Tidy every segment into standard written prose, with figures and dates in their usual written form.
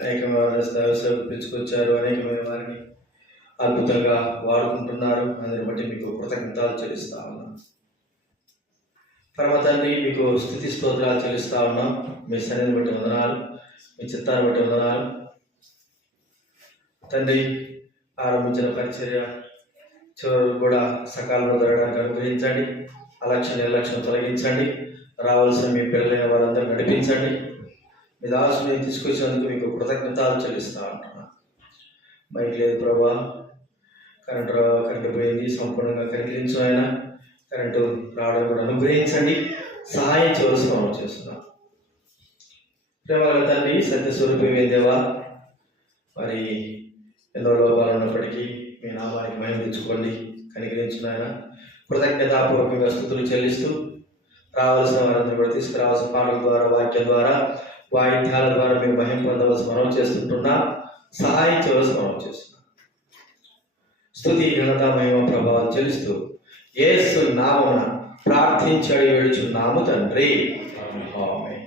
అనేకమైన సేవలు పిలుచుకొచ్చారు. అనేకమైన వారిని అద్భుతంగా వాడుకుంటున్నారు. అందరిని బట్టి మీకు కృతజ్ఞతలు చెల్లిస్తా ఉన్నాం. పరమ తండ్రి, మీకు స్తుతి స్తోత్రాలు చెల్లిస్తా ఉన్నాం. మీ సన్నిధిని బట్టి వందనాలు, మీ చిత్తాన్ని బట్టి వందనాలు. తండ్రి, ఆరంభించిన పరిచర్య చివరి కూడా సకాలంలో జరగడానికి అనుగ్రహించండి. అలక్ష్యం నిర్లక్ష్యం తొలగించండి. రావాల్సిన మీ పిల్లలైన వారందరూ నడిపించండి. మీ దాసుని తీసుకొచ్చినందుకు మీకు కృతజ్ఞతలు చెల్లిస్తా ఉంటున్నా. మైక్ లేదు ప్రభా, కరెంటు పోయింది, సంపూర్ణంగా కనికరించు. ఆయన కరెంటు రావడం కూడా అనుగ్రహించండి, సహాయం చేయవలసిన మనం చేస్తున్నాం. ప్రేమగల తండ్రి, సత్యస్వరూపి దేవా, మరి ఎన్నో లోపాలు ఉన్నప్పటికీ మీ నామానికి మహిమ తెచ్చుకోండి, కనికరించిన ఆయన. కృతజ్ఞతాపూర్వకంగా స్తుతులు చెల్లిస్తూ రావాల్సిన వారందరూ కూడా తీసుకురావాల్సిన పాటల ద్వారా, వాక్యం ద్వారా, వాయిద్యాల ద్వారా మీరు మహిమ పొందవలసి మనం చేస్తుంటున్నా, సహాయం చేయవలసి మనం చేస్తున్నాం. స్తుతి ఘనత మహిమ ప్రభావం చెల్లిస్తూ యేసు నామమున ప్రార్థించడి వేడుచున్నాము తండ్రి, ఆమేన్.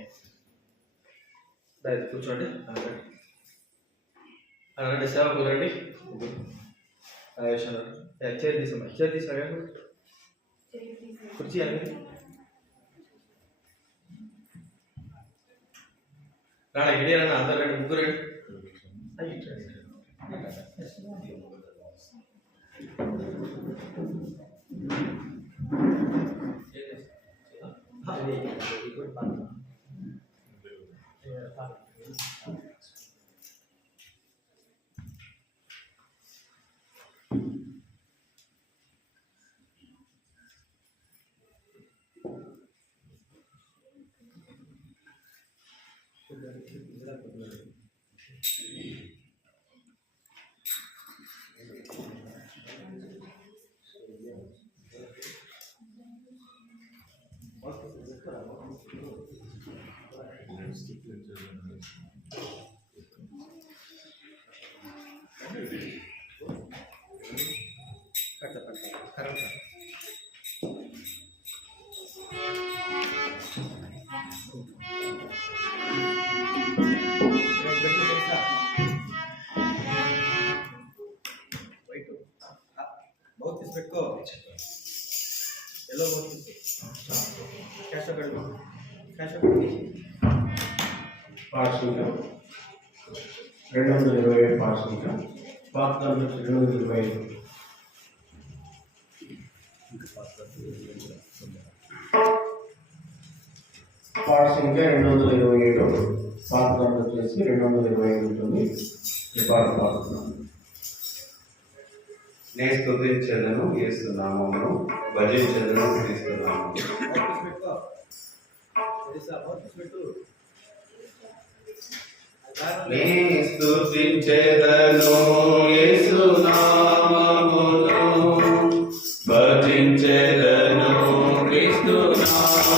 దయచేసి కూర్చోండి. అలాంటి సేవకులు రండి. చైర్ తీసా కుర్చీ అని రాడా గిడి అన్న, అందరు రండి, ముగ్గురు రండి. పెట్టుకో, ఎలా పార్షిక 220 పార్షిక వాగ్దానం 225 పార్షిక 227 వాగ్దానం వచ్చేసి 225 ఉంటుంది. ఈ పాట పాడుతున్నాను. నేను స్తుతించెదను యేసు నామమును, భజించెదను క్రీస్తు నామమును. నేను స్తుతించెదను యేసు నామమును, భజించెదను క్రీస్తు నామమును.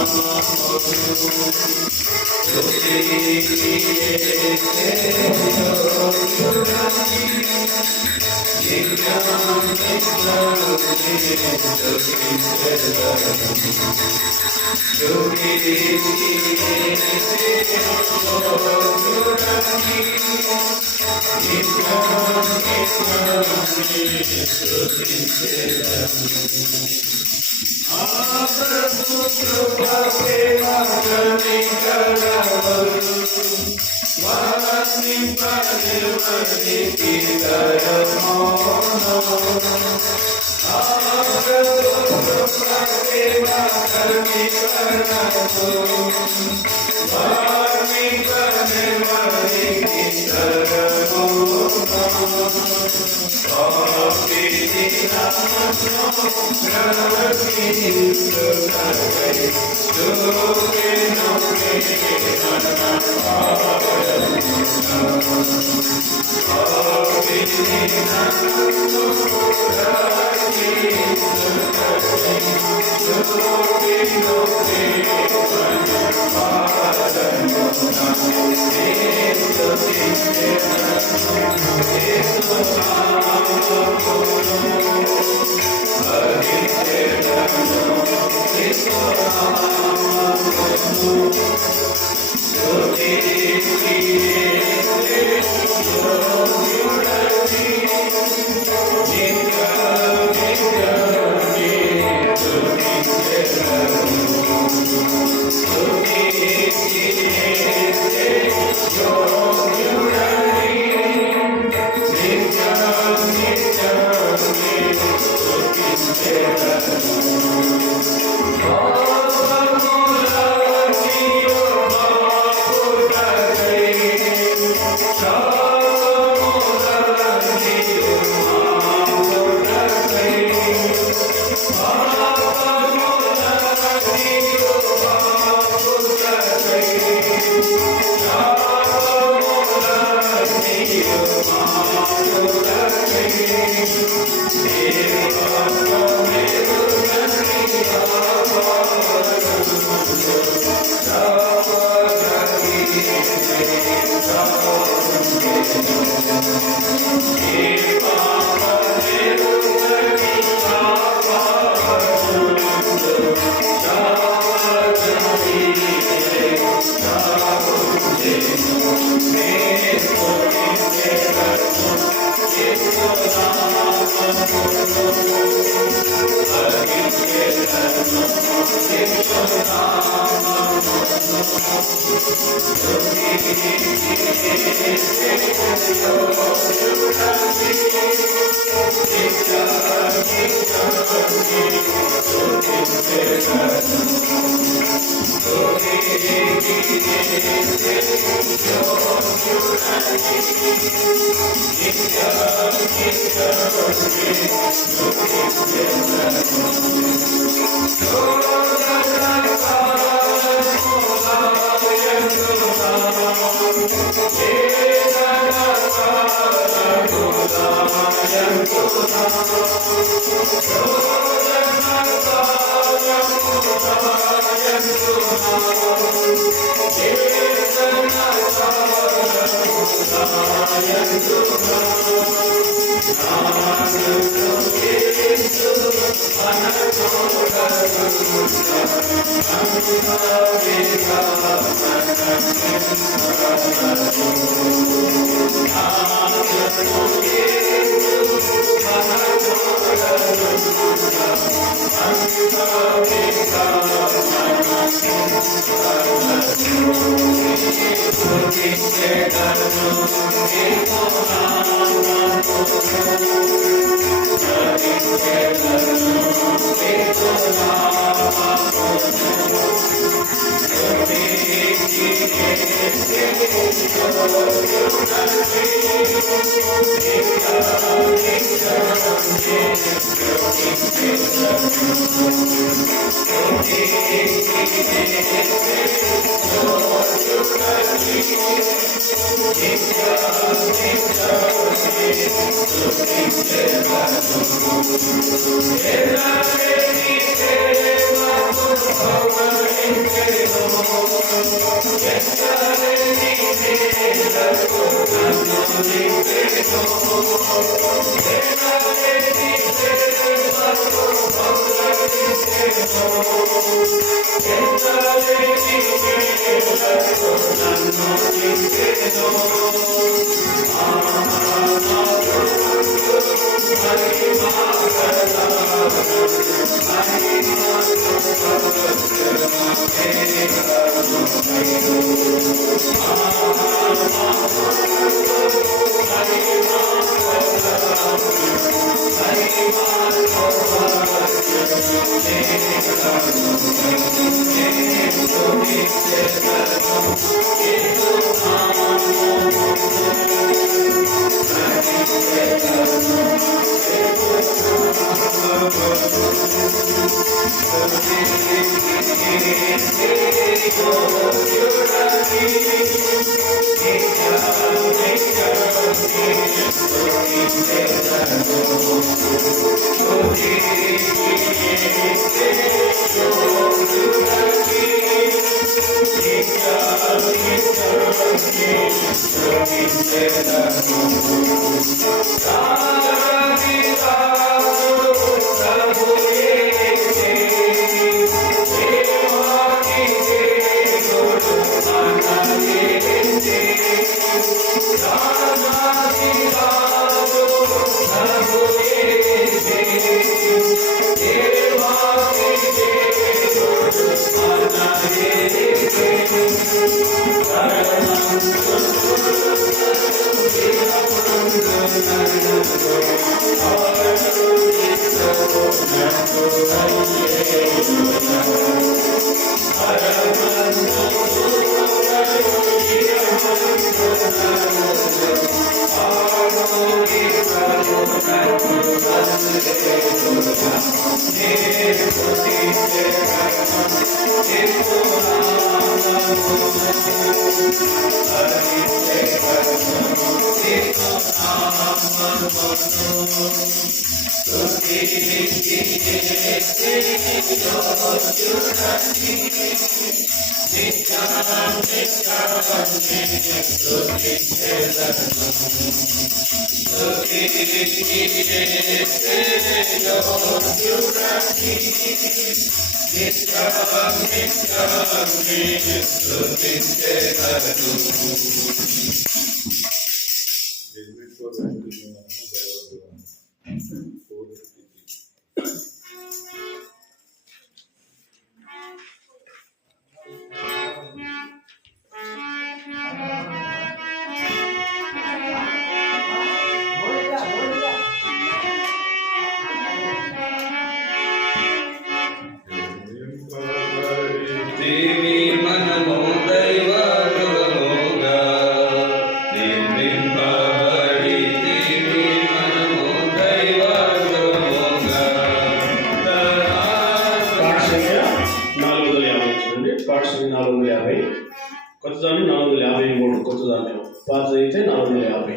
కొత్తదాన్ని 453 కొత్తదాన్ని పాత అయితే 450.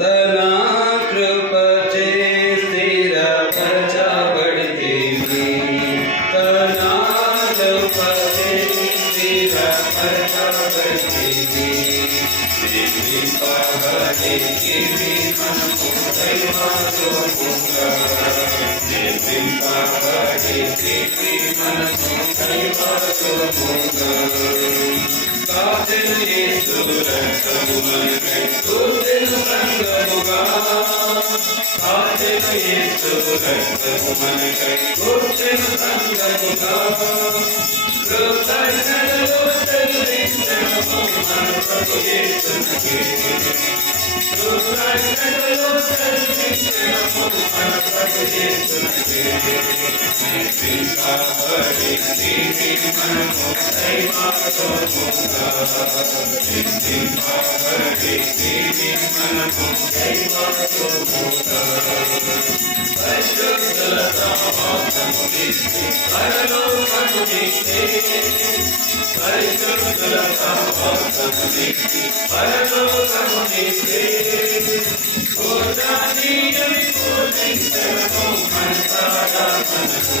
తన కృప చే స్థిరపరచబడితివి, తన కృప చే స్థిరపరచబడితివి, నిర్మింపబడితివి మనము దైవత్వముగా, నిర్మింపబడితివి మనము దైవత్వముగా. కాచెను యేసు రక్తము మనకై కూర్చెను సంగముగా, కాచెను యేసు రక్తము మనకై కూర్చెను సంగముగా. కృతజ్ఞతలు చెల్లించెదము మన ప్రభు యేసునికి, కృతజ్ఞతలు చెల్లించెదము మన ప్రభు యేసునికి. నిర్మింపబడితివి మనము దైవత్వముగా, నిర్మింపబడితివి మనము దైవత్వముగా. పరిశుద్ధుల సహవాసము నిత్య పరలోకము నిత్య, పరిశుద్ధుల సహవాసము నిత్య పరలోకము నిత్య. పూజనీయుని పూజించెదము మనసారా మనము,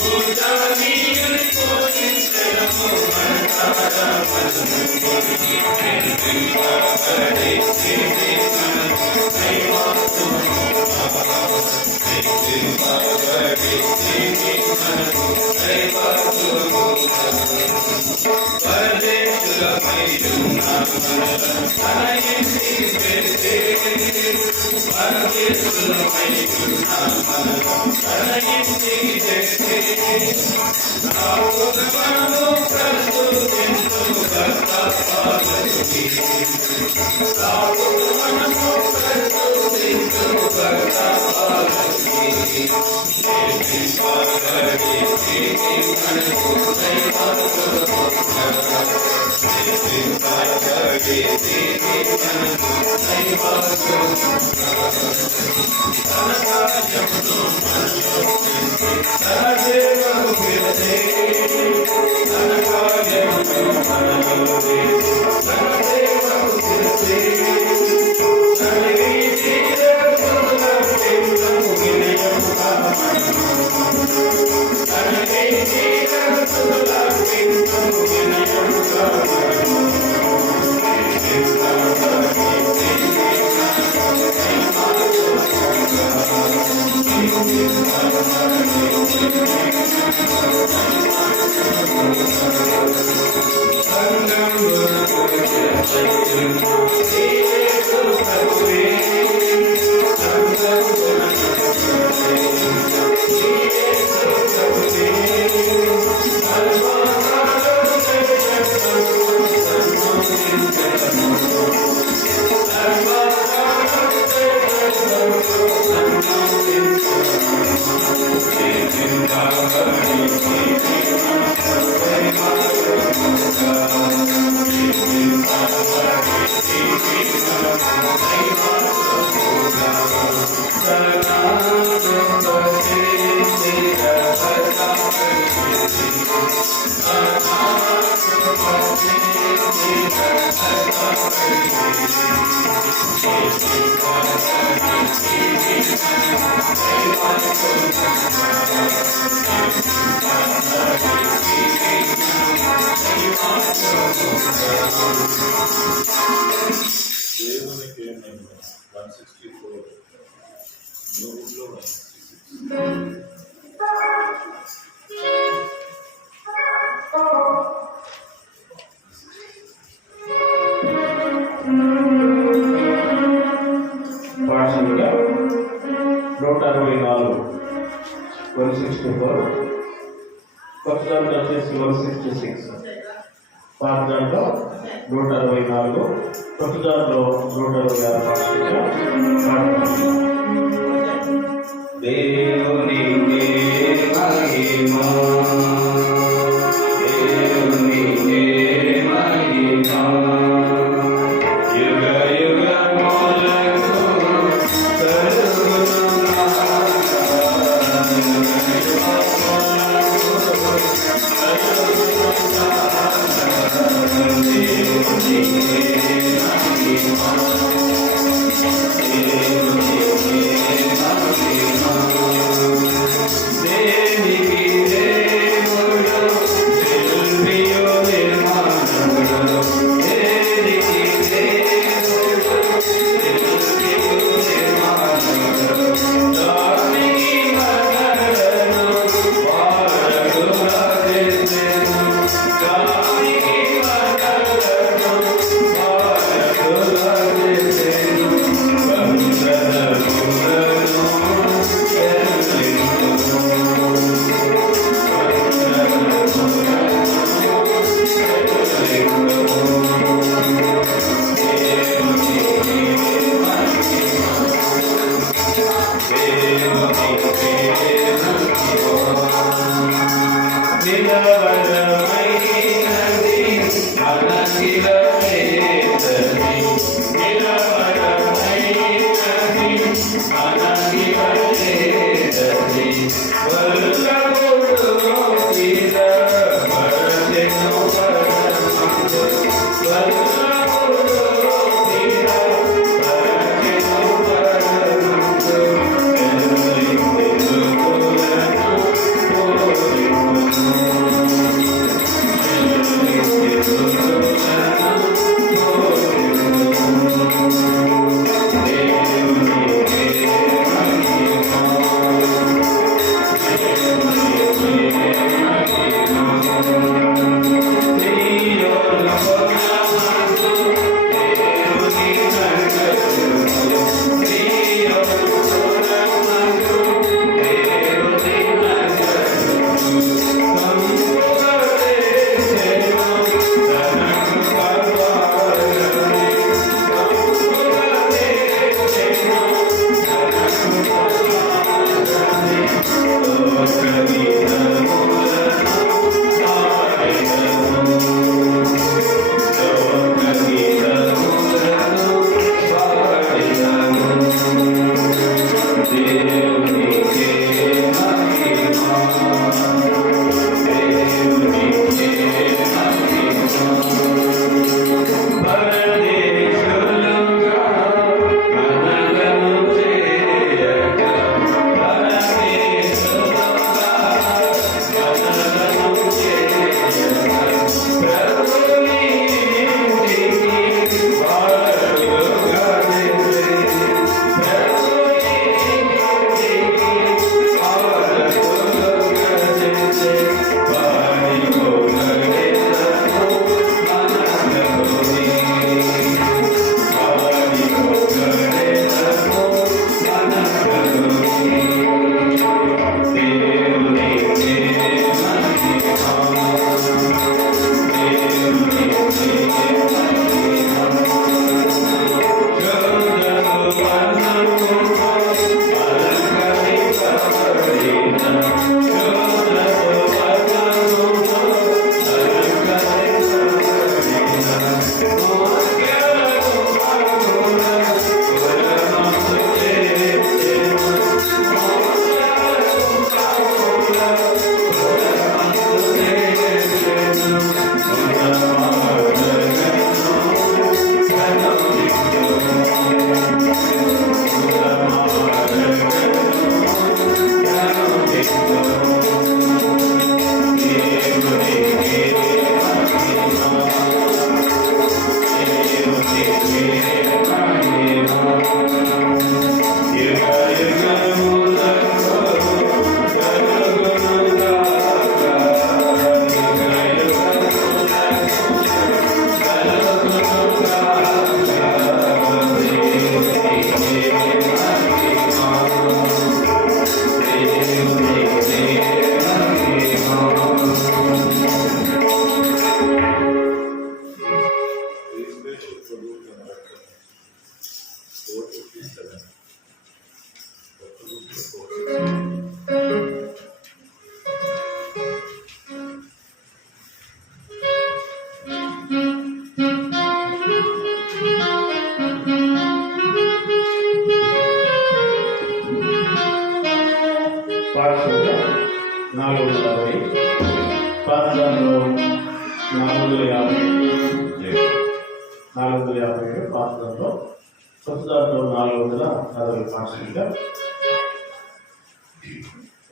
పూజనీయుని పూజించెదము మనసారా మనము. నిర్మింపబడితివి మనము దైవత్వముగా, నిర్మింపబడితివి మనము దైవత్వముగా. పరదేశులమైయున్నాము మనలను తన ఇంటికి పెడితే, పరదేశులమైయున్నాము మనలను తన ఇంటికి తెస్తే. మనము ప్రస్తుతించు కర్త పాలకుని, మనము ప్రస్తుతించు కర్త పాలకుని. నిర్మింపబడితివి మనము దైవత్వముగా, నిర్మింపబడితివి మనము దైవత్వముగా. తన కార్యమును మనలో తన సేవకు పిలిచే, తన కార్యమును మనలో తన సేవకు పిలిచే. తన వీధి రక్షకులకు వినయముగా మనము, తన వీధి రక్షకులకు వినయముగా మనము. దేవునికి ఏమైంది 164 నూరులో 166 పాఠశాలగా 164 164 కొత్త దాంట్లో వచ్చేసి 166 పాత దాంట్లో 164 కొత్త దాంట్లో 166 పాఠశాలగా దేవునికి మహిమ దేవునికి మహిమ యుగ యుగములకు Thank you. 457 పాత దాంట్లో, కొత్త దాంట్లో 460 పాక్షిక.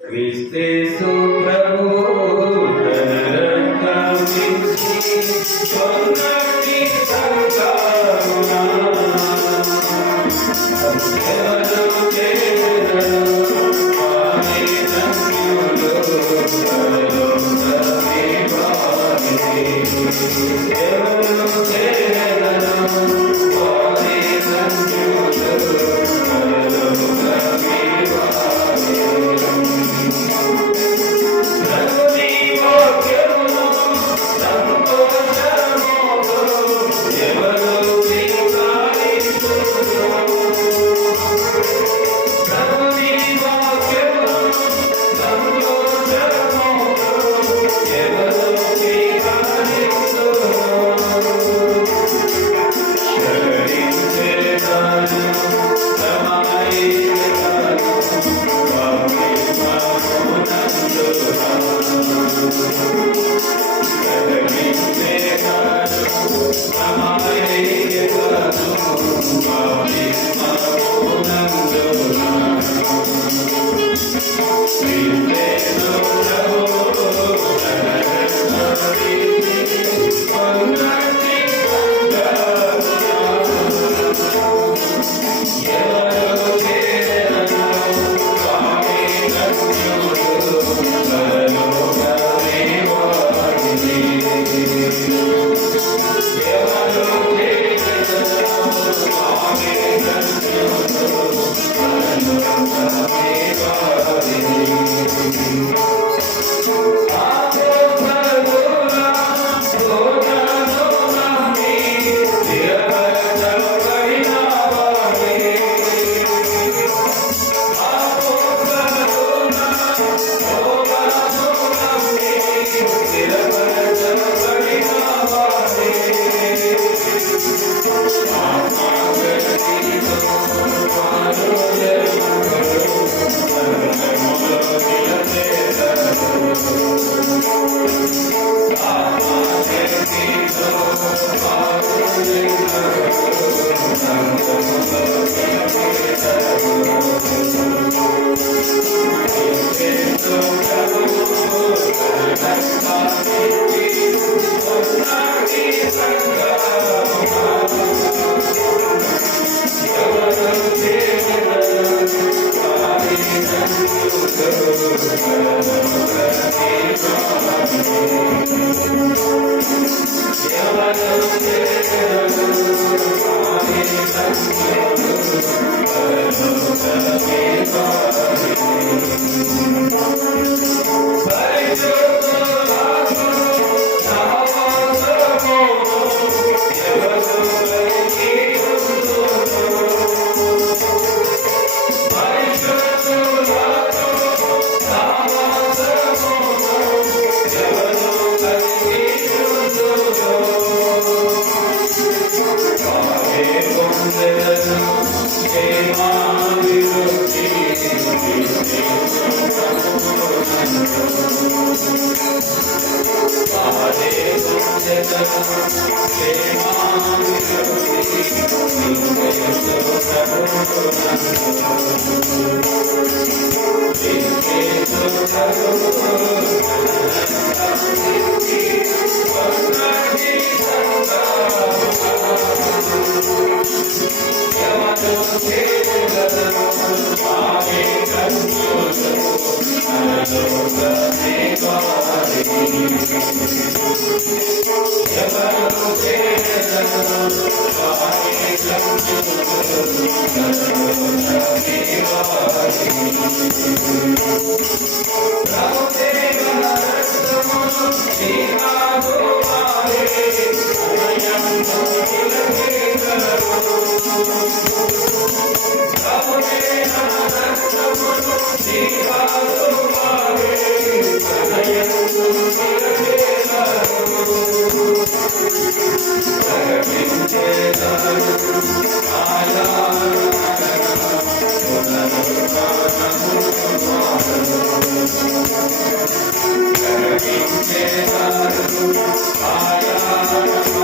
క్రీస్తు ప్రభువు తన రక్తమిచ్చి కొన్నటి సంఘమున ఎవరు చేరరు వారి ధన్యులు పరలోకమే వారిది. ఎవరు చేరరు వారి ధన్యులు పరలోకమే వారిది. ప్రభుని వాక్యమును సంతోషముతో ఎవరు స్వీకరింతురు. ప్రభుని వాక్యమును సంతోషముతో ఎవరు స్వీకరింతురు. శరణించెదను తమైనను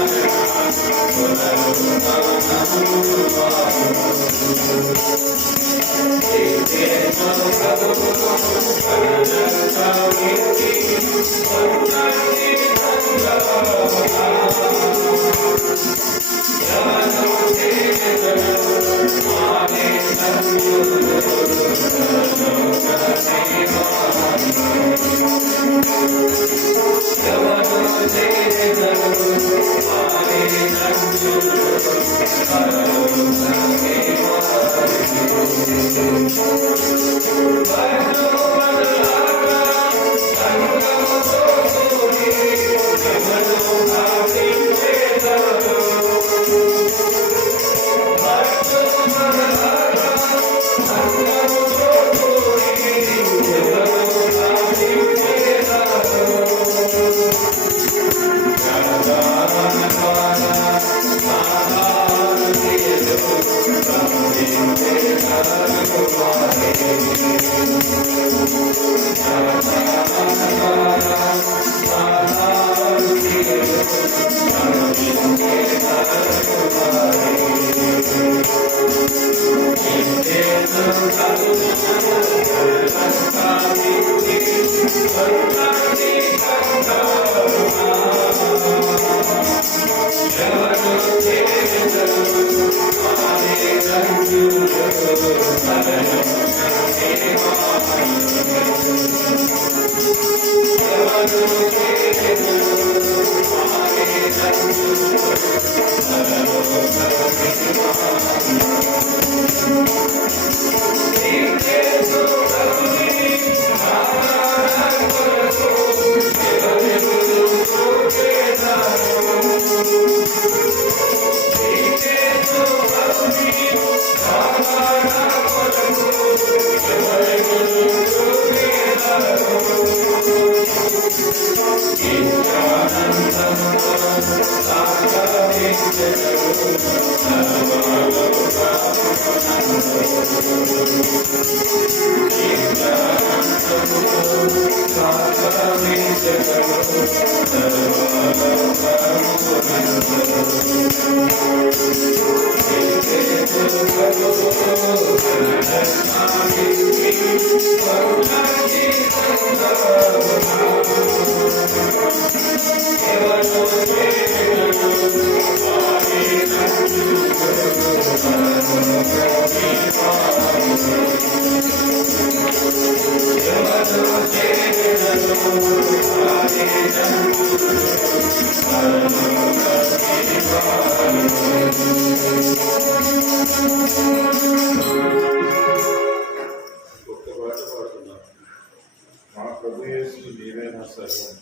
Thank you. ఒక్క పాట పాడుతున్నాం. మా ప్రభు యేసు నీవేనా సర్వం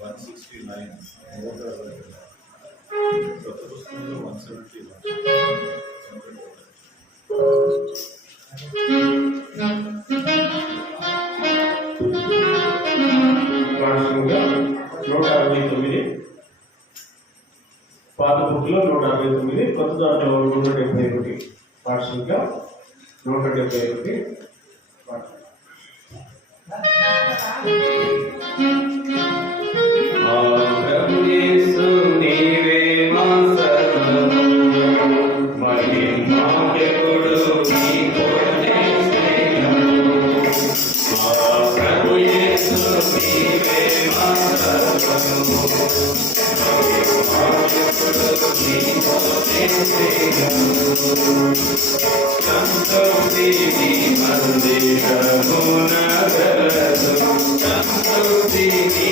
169 కొత్త పుస్తకంలో 171. వార్షికంగా 169, పాత బుక్లో 169, కొత్త దాంట్లో 171, వార్షికంగా 171. ప్రభు యేసు నీవే మా సర్వము మహిమాయకుడు నీ కొరకే శ్రేయము ప్రభు యేసు నీవే మా సర్వము మహిమాయకుడు నీ కొరకే శ్రేయము సంతోషిని మందిరమునగలదు సంతోషిని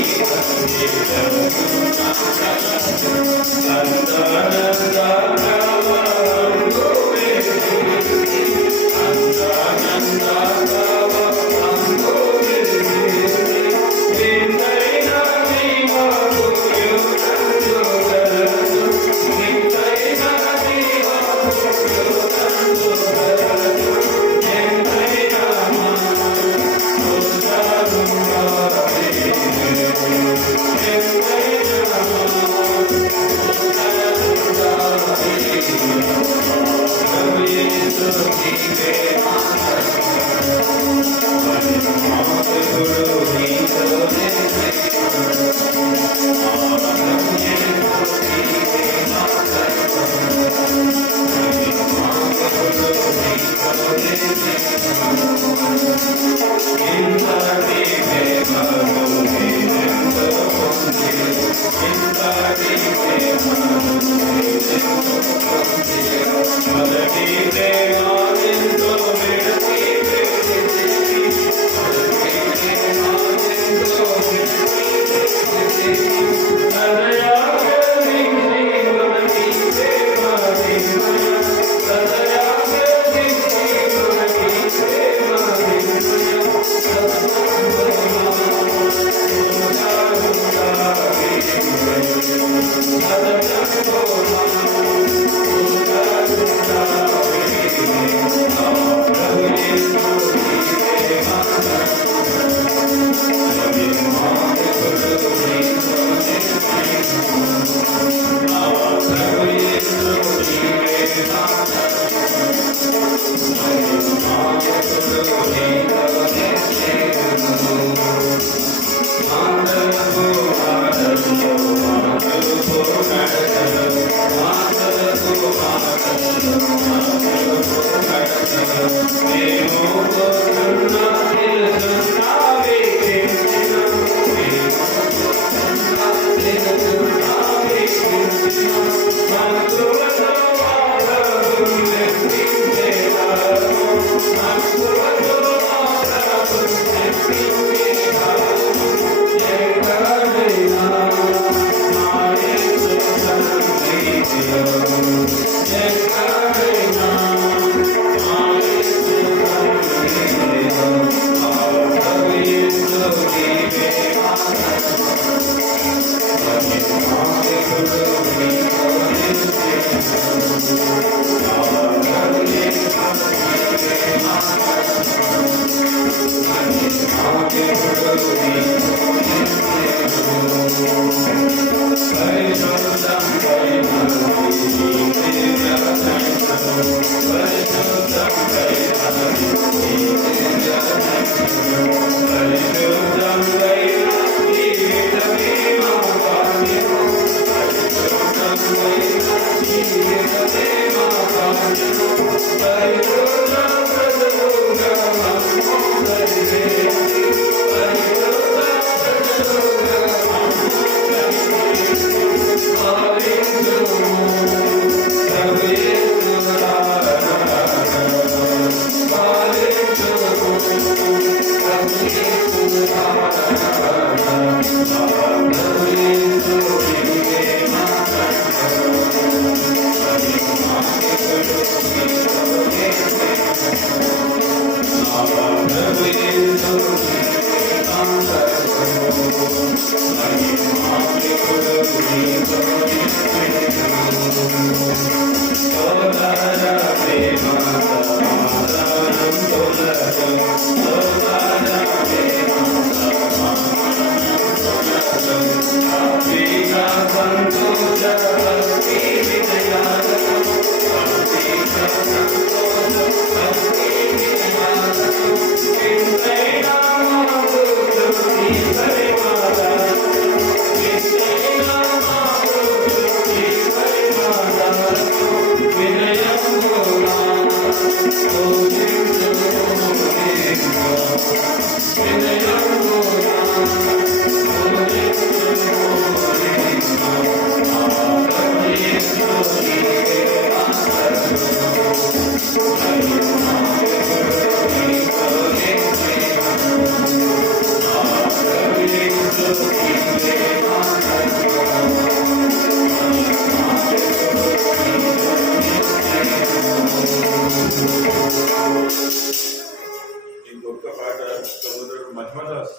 ఇంకొక పాట సహోదరుడు మహిమదాస్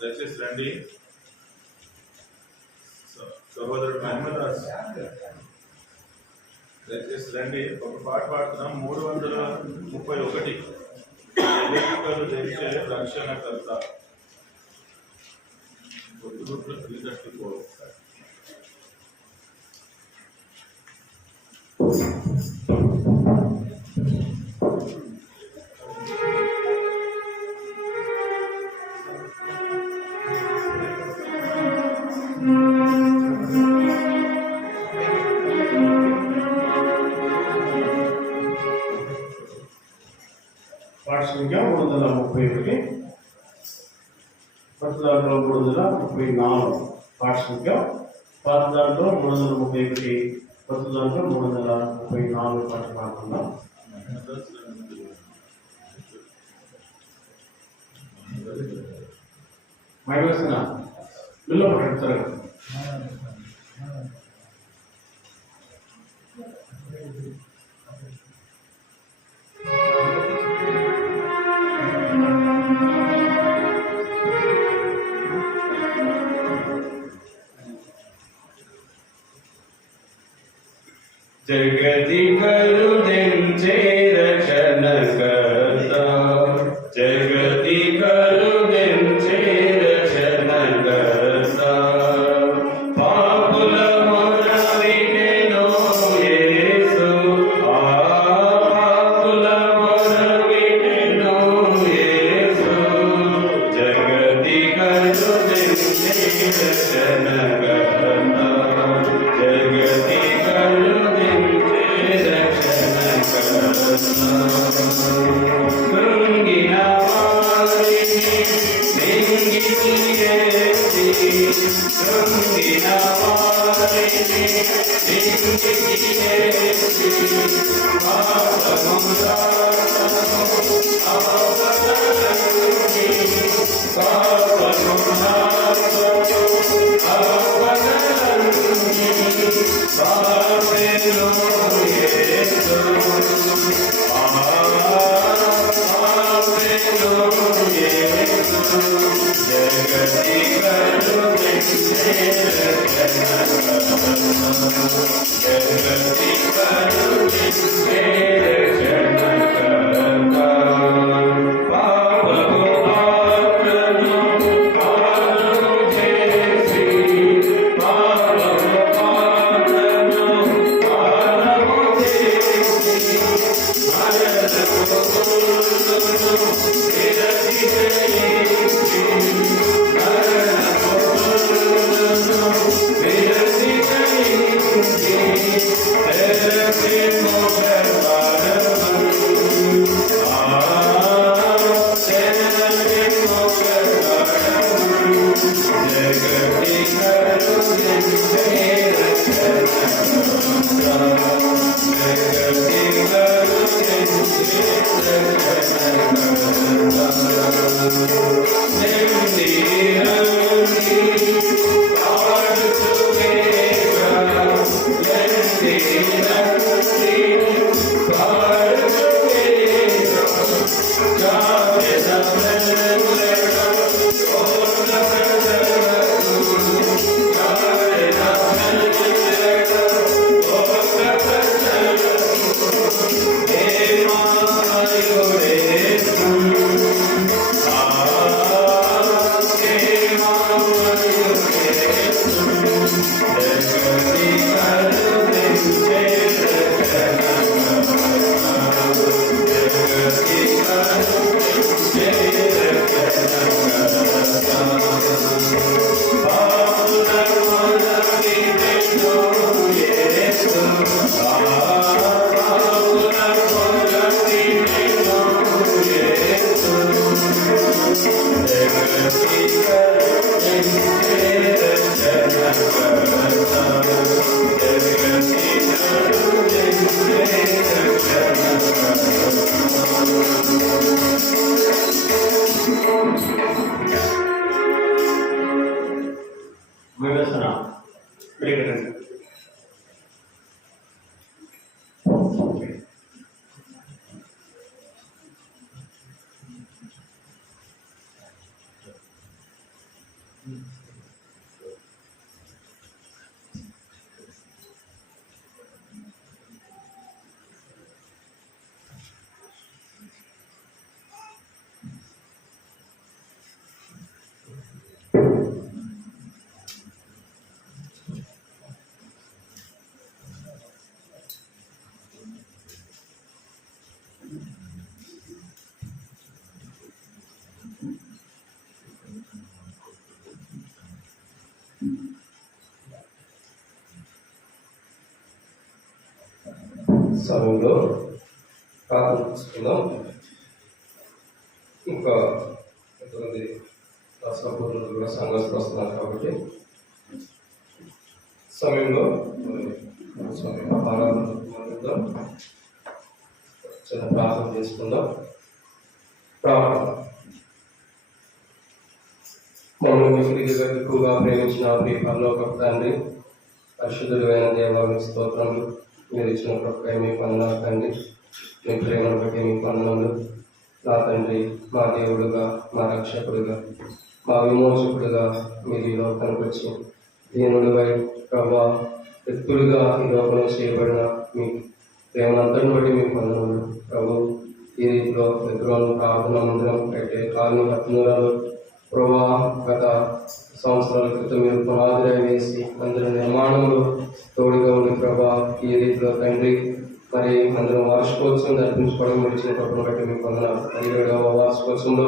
దయచేసి రండి. సహోదరుడు మహిమదాస్ దయచేసి రండి. ఒక పాట పాడుతున్నాం 331 ఎన్నికలు తెచ్చే రక్షణకర్త 334. పాఠ సంఖ్య 331, కొత్త దాంట్లో 334. పాఠ సంఖ్య పాత దాంట్లో 331, కొత్త దాంట్లో 334 పాట పాడుకుందాం. మైవేసిన బిల్లు పట్టారు. जगति करुणिंचे रक्षणकर्ता, जगति करुणिंचे रक्षणकर्ता, पापुल मोर विनेनो येसु, पापुल मोर विनेनो येसु, जगति करुणिंचे रक्षणकर्ता, जगति करुणिंचे रक्षणकर्ता. విమర్శన వెలిగడండి. సమయంలో ప్రార్థిస్తున్నాం. ఇంకా కొంతమంది సంపూర్ణులు కూడా సంఘస్థులు వస్తున్నారు కాబట్టి సమయంలో ఆరాధన చిన్న ప్రార్థన చేసుకుందాం. ప్రార్థన. మమ్మల్ని ఎక్కువగా ప్రేమించిన మీ పరలోక తండ్రి, పరిశుద్ధుడు అయిన దేవాలయ స్తోత్రములు. మీరు ఇచ్చిన ప్రొక్కై మీకు వందనాలు తండ్రి. మీ ప్రేమను బట్టి మీకు వందనాలు నా తండ్రి. మా దేవుడుగా, మా రక్షకుడుగా, మా విమోచకుడుగా మీరు ఈ లోకానికి వచ్చి దీనుడిపై ప్రభా వ్యక్తులుగా ఈ లోకంలో చేయబడిన మీ ప్రేమనంతటిని బట్టి మీకు వందనాలు ప్రభు. ఈ రీతిలో విగ్రహాలు ప్రార్థన మందిరం అయితే కాలనీ హత్నూరాలు ప్రభా గత సంవత్సరాల క్రితం మీరు పునాదిగా వేసి మందిర నిర్మాణంలో తోడుగా ఉండి ప్రభా ఈ రీతిలో తండ్రి మరి మందిరం వార్షికోత్సవం జరిపించుకోవడం మీరు ఇచ్చిన కృపను బట్టి మీకు వందనాలు. 17వ వార్షికోత్సవంలో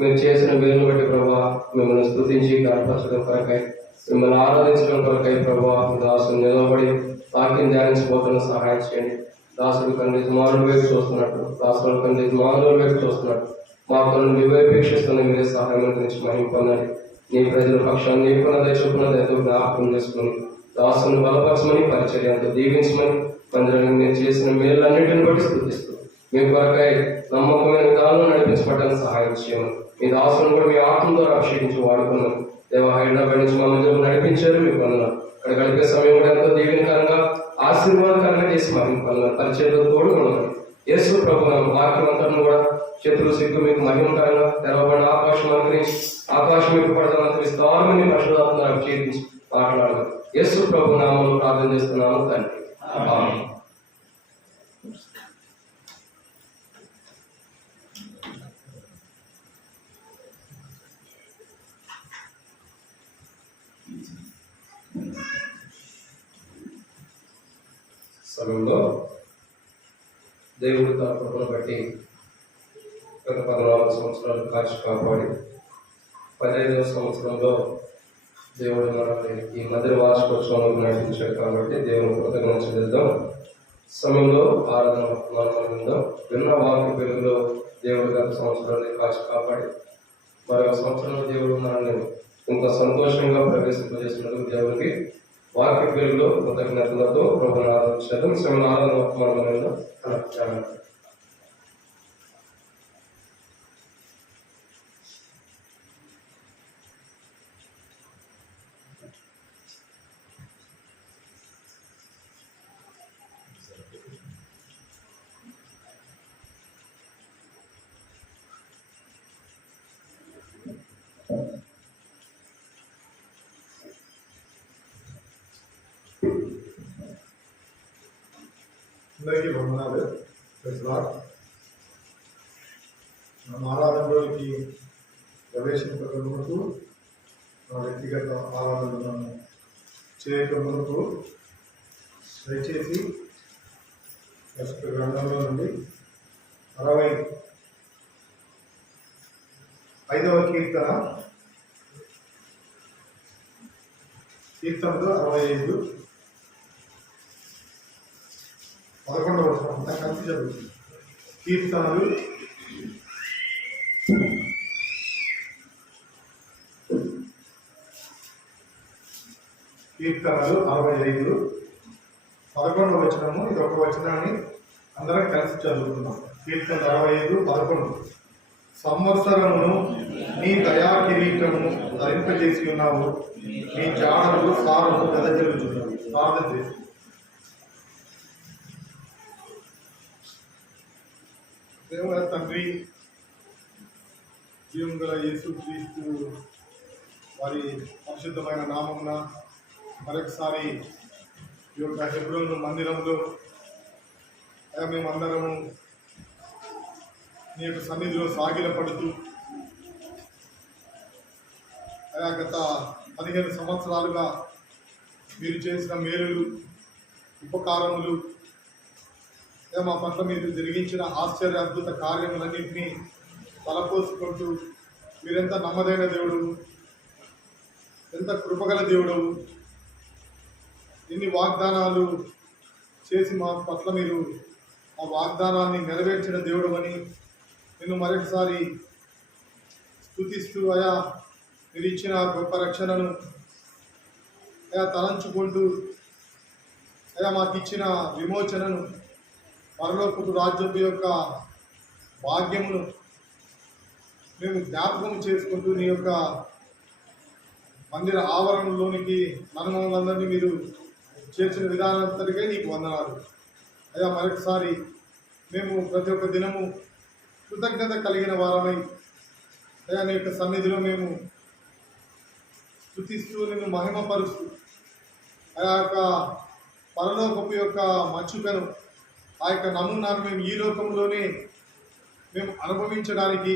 మీరు చేసిన వీలును బట్టి ప్రభా మిమ్మల్ని స్తుతించి గర్భపరచడం కొరకై, మిమ్మల్ని ఆరాధించడం కొరకై ప్రభా దాసుడు నిలబడి వాక్యం ధ్యానించబోతున్న సహాయం చేయండి. దాసుడు కంటే మానవుల వైపు చూస్తున్నట్టు, దాసుడు కంటే మానవుల వైపు చూస్తున్నట్టు మా పనులు మీ వైపు వీక్షిస్తున్న మీరే సహాయం గురించి మహిమ పొందండి. నీ ప్రజల పక్షాన్ని నీ పునద చొప్పున జ్ఞాపకం చేసుకుని దాసుని బలపరచమని పరిచర్యంతో దీవించమని మందిరాన్ని మీరు చేసిన మేలన్నింటిని బట్టి స్థుతిస్తూ మీ కొరకై నమ్మకమైన విధానంలో నడిపించబడడానికి సహాయం చేయమని మీ దాసులను కూడా మీ ఆత్మ ద్వారా అభిషేకించి వాడుకున్నాం. దేవ హైదరాబాద్ నుంచి మా మధ్యలో నడిపించారు. మీకు వందనాలు. అక్కడ గడిపే సమయం కూడా ఎంతో దీవెనకరంగా ఆశీర్వాదకరంగా చేసి మాకు పరిచయంలో తోడు ఉన్నాను. యేసు ప్రభు వాక్యం అంతా కూడా శత్రువు సిగ్గు మీకు మహిమకరంగా తెరవబడిన ఆకాశం అనుగ్రహించి ఆకాశం మీకు పడతానంత విస్తారంగా మీ పరిశుధాత్మ అభిషేకించి మాట్లాడాలి. యేసు ప్రభు నామంలో ప్రార్థన చేస్తున్నాము తండ్రి. ఆమేన్. సమయంలో దేవుడు తన కృపను బట్టి గత 14 సంవత్సరాలు కాచి కాపాడి 15వ సంవత్సరంలో దేవుడు మనల్ని ఈ మధ్య వార్షికోత్సవంలో నడిపించాడు. కాబట్టి దేవుని కృతజ్ఞత చెల్లిద్దాం. సమయంలో ఆరాధన మనం విన్న వాక్య వెలుగులో దేవుడు గత సంవత్సరాన్ని కాచి కాపాడి మరొక సంవత్సరంలో దేవుడు మనల్ని ఇంత సంతోషంగా ప్రవేశింపజేసినందుకు దేవుడికి వాక్య వెలుగులో కృతజ్ఞతలతో ప్రభుని ఆరాధించారు. సమయంలో ఆరాధన అందరికీ వందనాలు. మన ఆరాధనలోకి ప్రవేశించక మునుపు మా వ్యక్తిగత ఆరాధనలను చేయక మునుపు దయచేసి పరిశుద్ధ గ్రంథంలో నుండి 65వ కీర్తనలో 65 11వ వచనం నాకు కలిసి జరుగుతుంది. కీర్తనలు 65 11వ వచనము. ఇది ఒక వచనాన్ని అందరం కలిసి చదువుతున్నాం. కీర్తన 65 11. సంవత్సరమును నీ దయా కిరీటము ధరింపజేసి ఉన్నావు, నీ జాడలు సారము వెదజల్లుచున్నావు. ప్రార్థన చేసి దేవుల తండ్రి, జీవం గల యేసు క్రీస్తు వారి పరిశుద్ధమైన నామమున మరొకసారి ఈ యొక్క హెబ్రోన్ మందిరంలో మేమందరము నీ యొక్క సన్నిధిలో సాగిలపడుతూ గత 15 సంవత్సరాలుగా మీరు చేసిన మేలులు ఉపకారములు మా పట్ల మీరు జరిగించిన ఆశ్చర్య అద్భుత కార్యములన్నింటినీ తలపోసుకుంటూ మీరెంత నమ్మదైన దేవుడు, ఎంత కృపగల దేవుడు, ఎన్ని వాగ్దానాలు చేసి మా పట్ల మీరు ఆ వాగ్దానాన్ని నెరవేర్చిన దేవుడు అని నేను మరొకసారి స్తుతిస్తూ మీరు ఇచ్చిన గొప్ప రక్షణను తలంచుకుంటూ మాకు ఇచ్చిన విమోచనను, పరలోకపు రాజ్యపు యొక్క భాగ్యమును మేము జ్ఞాపకం చేసుకుంటూ నీ యొక్క మందిర ఆవరణలోనికి మనమందరినీ మీరు చేర్చిన విధానంతటికే నీకు వందనాలు. మరొకసారి మేము ప్రతి ఒక్క దినము కృతజ్ఞత కలిగిన వారమై నీ యొక్క సన్నిధిలో మేము స్తుతిస్తూ నిన్ను మహిమపరుస్తూ ఆ యొక్క పరలోకపు యొక్క మచ్చుకను, ఆ యొక్క నమూనాను మేము ఈ లోకంలోనే మేము అనుభవించడానికి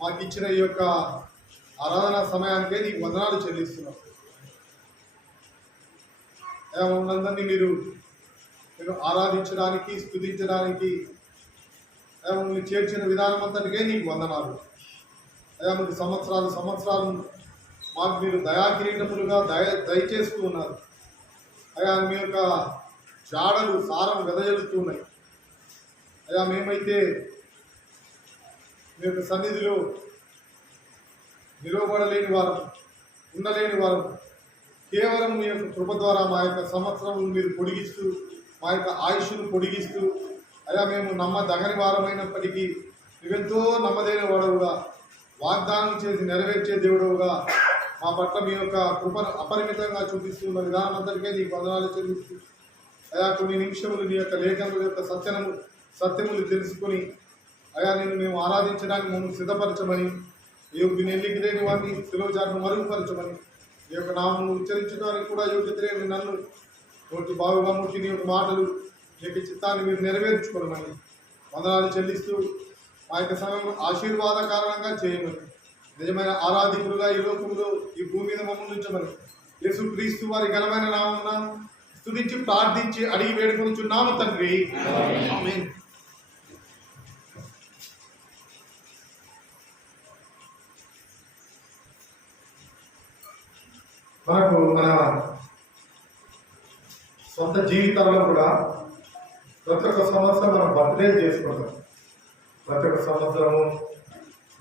మాకు ఇచ్చిన ఈ యొక్క ఆరాధనా సమయానికే నీకు వందనాలు చెల్లిస్తున్నాం. మనందరినీ మీరు ఆరాధించడానికి, స్తుతించడానికి మిమ్మల్ని చేర్చిన విధానం అంతటికే నీకు వందనాలు. మీకు సంవత్సరాలు మాకు మీరు దయాకిరీటములుగా దయచేస్తూ ఉన్నారు. మీ యొక్క జాడలు సారం వెదజల్లుతున్నాయి. మేమైతే మీ యొక్క సన్నిధిలో నిలవబడలేని వారు, ఉండలేని వారు, కేవలం మీ యొక్క కృప ద్వారా మా యొక్క సంవత్సరం మీరు పొడిగిస్తూ మా యొక్క ఆయుష్ను పొడిగిస్తూ అయా మేము నమ్మదగని వారమైనప్పటికీ నువ్వెంతో నమ్మదైన వాడవుగా వాగ్దానం చేసి నెరవేర్చే దేవుడవుగా మా పట్ల మీ యొక్క కృపను అపరిమితంగా చూపిస్తున్న విధానం అంతటికే నీకు వందనాలు చెల్లిస్తూ అయా కొన్ని నిమిషములు నీ యొక్క లేఖనముల యొక్క సత్యములు తెలుసుకొని అయా నేను మేము ఆరాధించడానికి మమ్మల్ని సిద్ధపరచమని ఈ యొక్క నెల్లికి లేని వారిని శిలోజాలను మరుగుపరచమని ఈ యొక్క నామను ఉచ్చరించడానికి కూడా యోగ్యత లేని నన్ను నోటి బాగుగా ముట్టి నీ యొక్క మాటలు నీ యొక్క చిత్తాన్ని మీరు నెరవేర్చుకోమని వందనాలు చెల్లిస్తూ మా యొక్క సమయం ఆశీర్వాద కారణంగా చేయమని నిజమైన ఆరాధికులుగా ఈ లోకంలో ఈ భూమి మీద మమ్మల్ని ఉంచమని యేసు క్రీస్తు వారి ఘనమైన నామమున స్తుతించి ప్రార్థించి అడిగి వేడుకొనుచున్నాము తండ్రి ఆమేన్. మనకు మన సొంత జీవితాల్లో కూడా ప్రతి ఒక్క సంవత్సరం మనం బర్త్డే చేసుకుంటాం. ప్రతి ఒక్క సంవత్సరము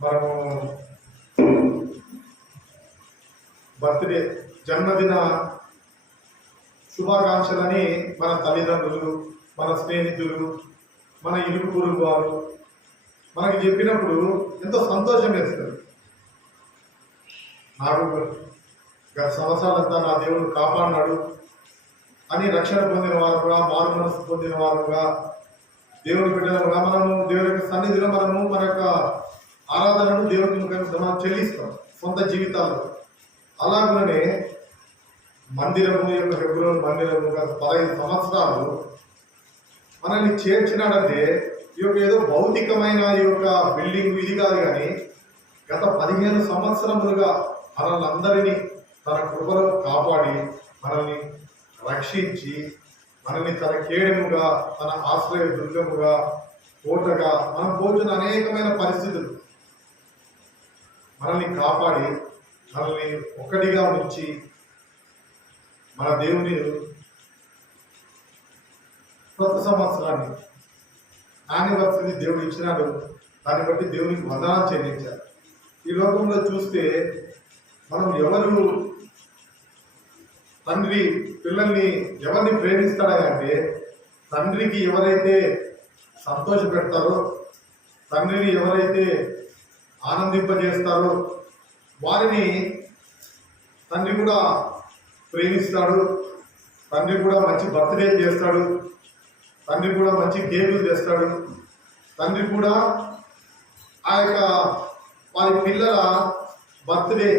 మనము బర్త్డే జన్మదిన శుభాకాంక్షలని మన తల్లిదండ్రులు, మన స్నేహితులు, మన ఇరుగు పొరుగు వారు మనకి చెప్పినప్పుడు ఎంతో సంతోషం వేస్తారు. నాకు గత సంవత్సరాలంతా నా దేవుడు కాపాడినాడు అని రక్షణ పొందిన వారుగా, మారు మనసు పొందిన వారుగా, దేవుని బిడ్డలుగా మనము దేవుని యొక్క సన్నిధిలో మనము మన యొక్క ఆరాధనను దేవునికి మనం చెల్లిస్తాం సొంత జీవితాల్లో. అలాగనే మందిరము యొక్క హెబ్రోను మందిరము గత 15 సంవత్సరాలు మనల్ని చేర్చినాడంటే ఈ యొక్క ఏదో భౌతికమైన ఈ యొక్క బిల్డింగ్ ఇది కాదు, కానీ గత 15 సంవత్సరములుగా మనల్ని అందరినీ తన కృపలో కాపాడి మనల్ని రక్షించి మనల్ని తన కేడముగా, తన ఆశ్రయ దుర్గముగా, కోటగా మనం పోతున్న అనేకమైన పరిస్థితులు మనల్ని కాపాడి మనల్ని ఒక్కటిగా ఉంచి మన దేవుని కొత్త సంవత్సరాన్ని యానివర్సరీ దేవుడు ఇచ్చినాడు. దాన్ని బట్టి దేవునికి వందనాలు చెల్లించారు. ఈ లోకంలో చూస్తే మనం ఎవరు తండ్రి పిల్లల్ని ఎవరిని ప్రేమిస్తాడంటే తండ్రికి ఎవరైతే సంతోష పెడతారో, తండ్రిని ఎవరైతే ఆనందింపజేస్తారో వారిని తండ్రి కూడా ప్రేమిస్తాడు. తండ్రి కూడా మంచి బర్త్డే చేస్తాడు. తండ్రి కూడా మంచి కేకులు తెస్తాడు. తండ్రి కూడా ఆ యొక్క వారి పిల్లల బర్త్డే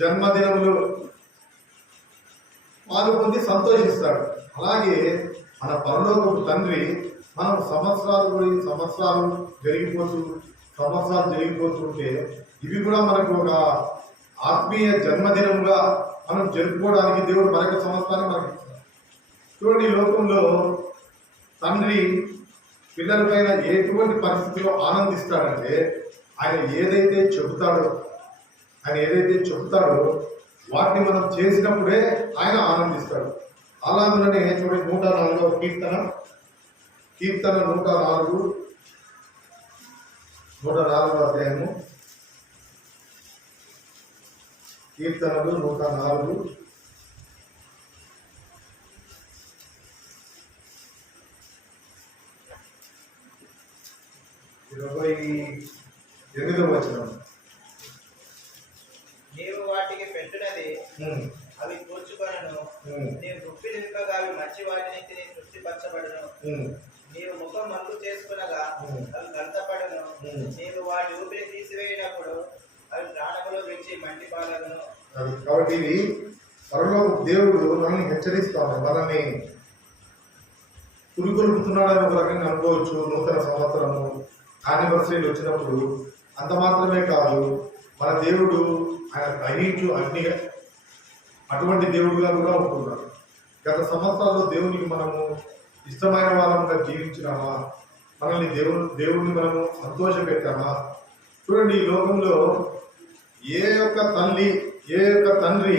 జన్మదినములు వారు పొంది సంతోషిస్తాడు. అలాగే మన పరలోకపు తండ్రి మనం సంవత్సరాలు జరిగిపోతుంటే ఇవి కూడా మనకు ఒక ఆత్మీయ జన్మదినముగా మనం జరుపుకోవడానికి దేవుడు మరొక సంవత్సరాన్ని మనకి ఇస్తాడు. చూడండి, ఈ లోకంలో తండ్రి పిల్లలపైన ఎటువంటి పరిస్థితిలో ఆనందిస్తాడంటే ఆయన ఏదైతే చెబుతాడో వాటిని మనం చేసినప్పుడే ఆయన ఆనందిస్తాడు. అలాగనే చూడండి 104వ కీర్తన 104వ అధ్యాయము కీర్తనలు 104 28వ వచనం. నీవు వాటికి పెట్టినది అవి కూర్చుకొనను. నీవు గుప్పిలి విప్పగా అవి మంచి వాటిని తిని తృప్తిపరచబడును. నీవు ముఖం మలుపు చేసుకునగా అవి గంతపడను. నీవు వాటి ఊపిరి తీసివేయినప్పుడు అవి ప్రాణములో విడిచి మంటి పాలగును. కాబట్టి ఇది పరలోక దేవుడు మనల్ని హెచ్చరిస్తాము. మనల్ని పురుగొలుపుతున్నాడని ఒక రకంగా అనుకోవచ్చు. నూతన సంవత్సరము యానివర్సరీలు వచ్చినప్పుడు అంత మాత్రమే కాదు, మన దేవుడు ఆయన దహించు అగ్నిగా అటువంటి దేవుడుగా కూడా ఉంటున్నాడు. గత సంవత్సరాల్లో దేవునికి మనము ఇష్టమైన వాళ్ళంగా జీవించినామా? మనల్ని దేవుడిని మనము సంతోషపెట్టామా? చూడండి, ఈ లోకంలో ఏ యొక్క తల్లి, ఏ యొక్క తండ్రి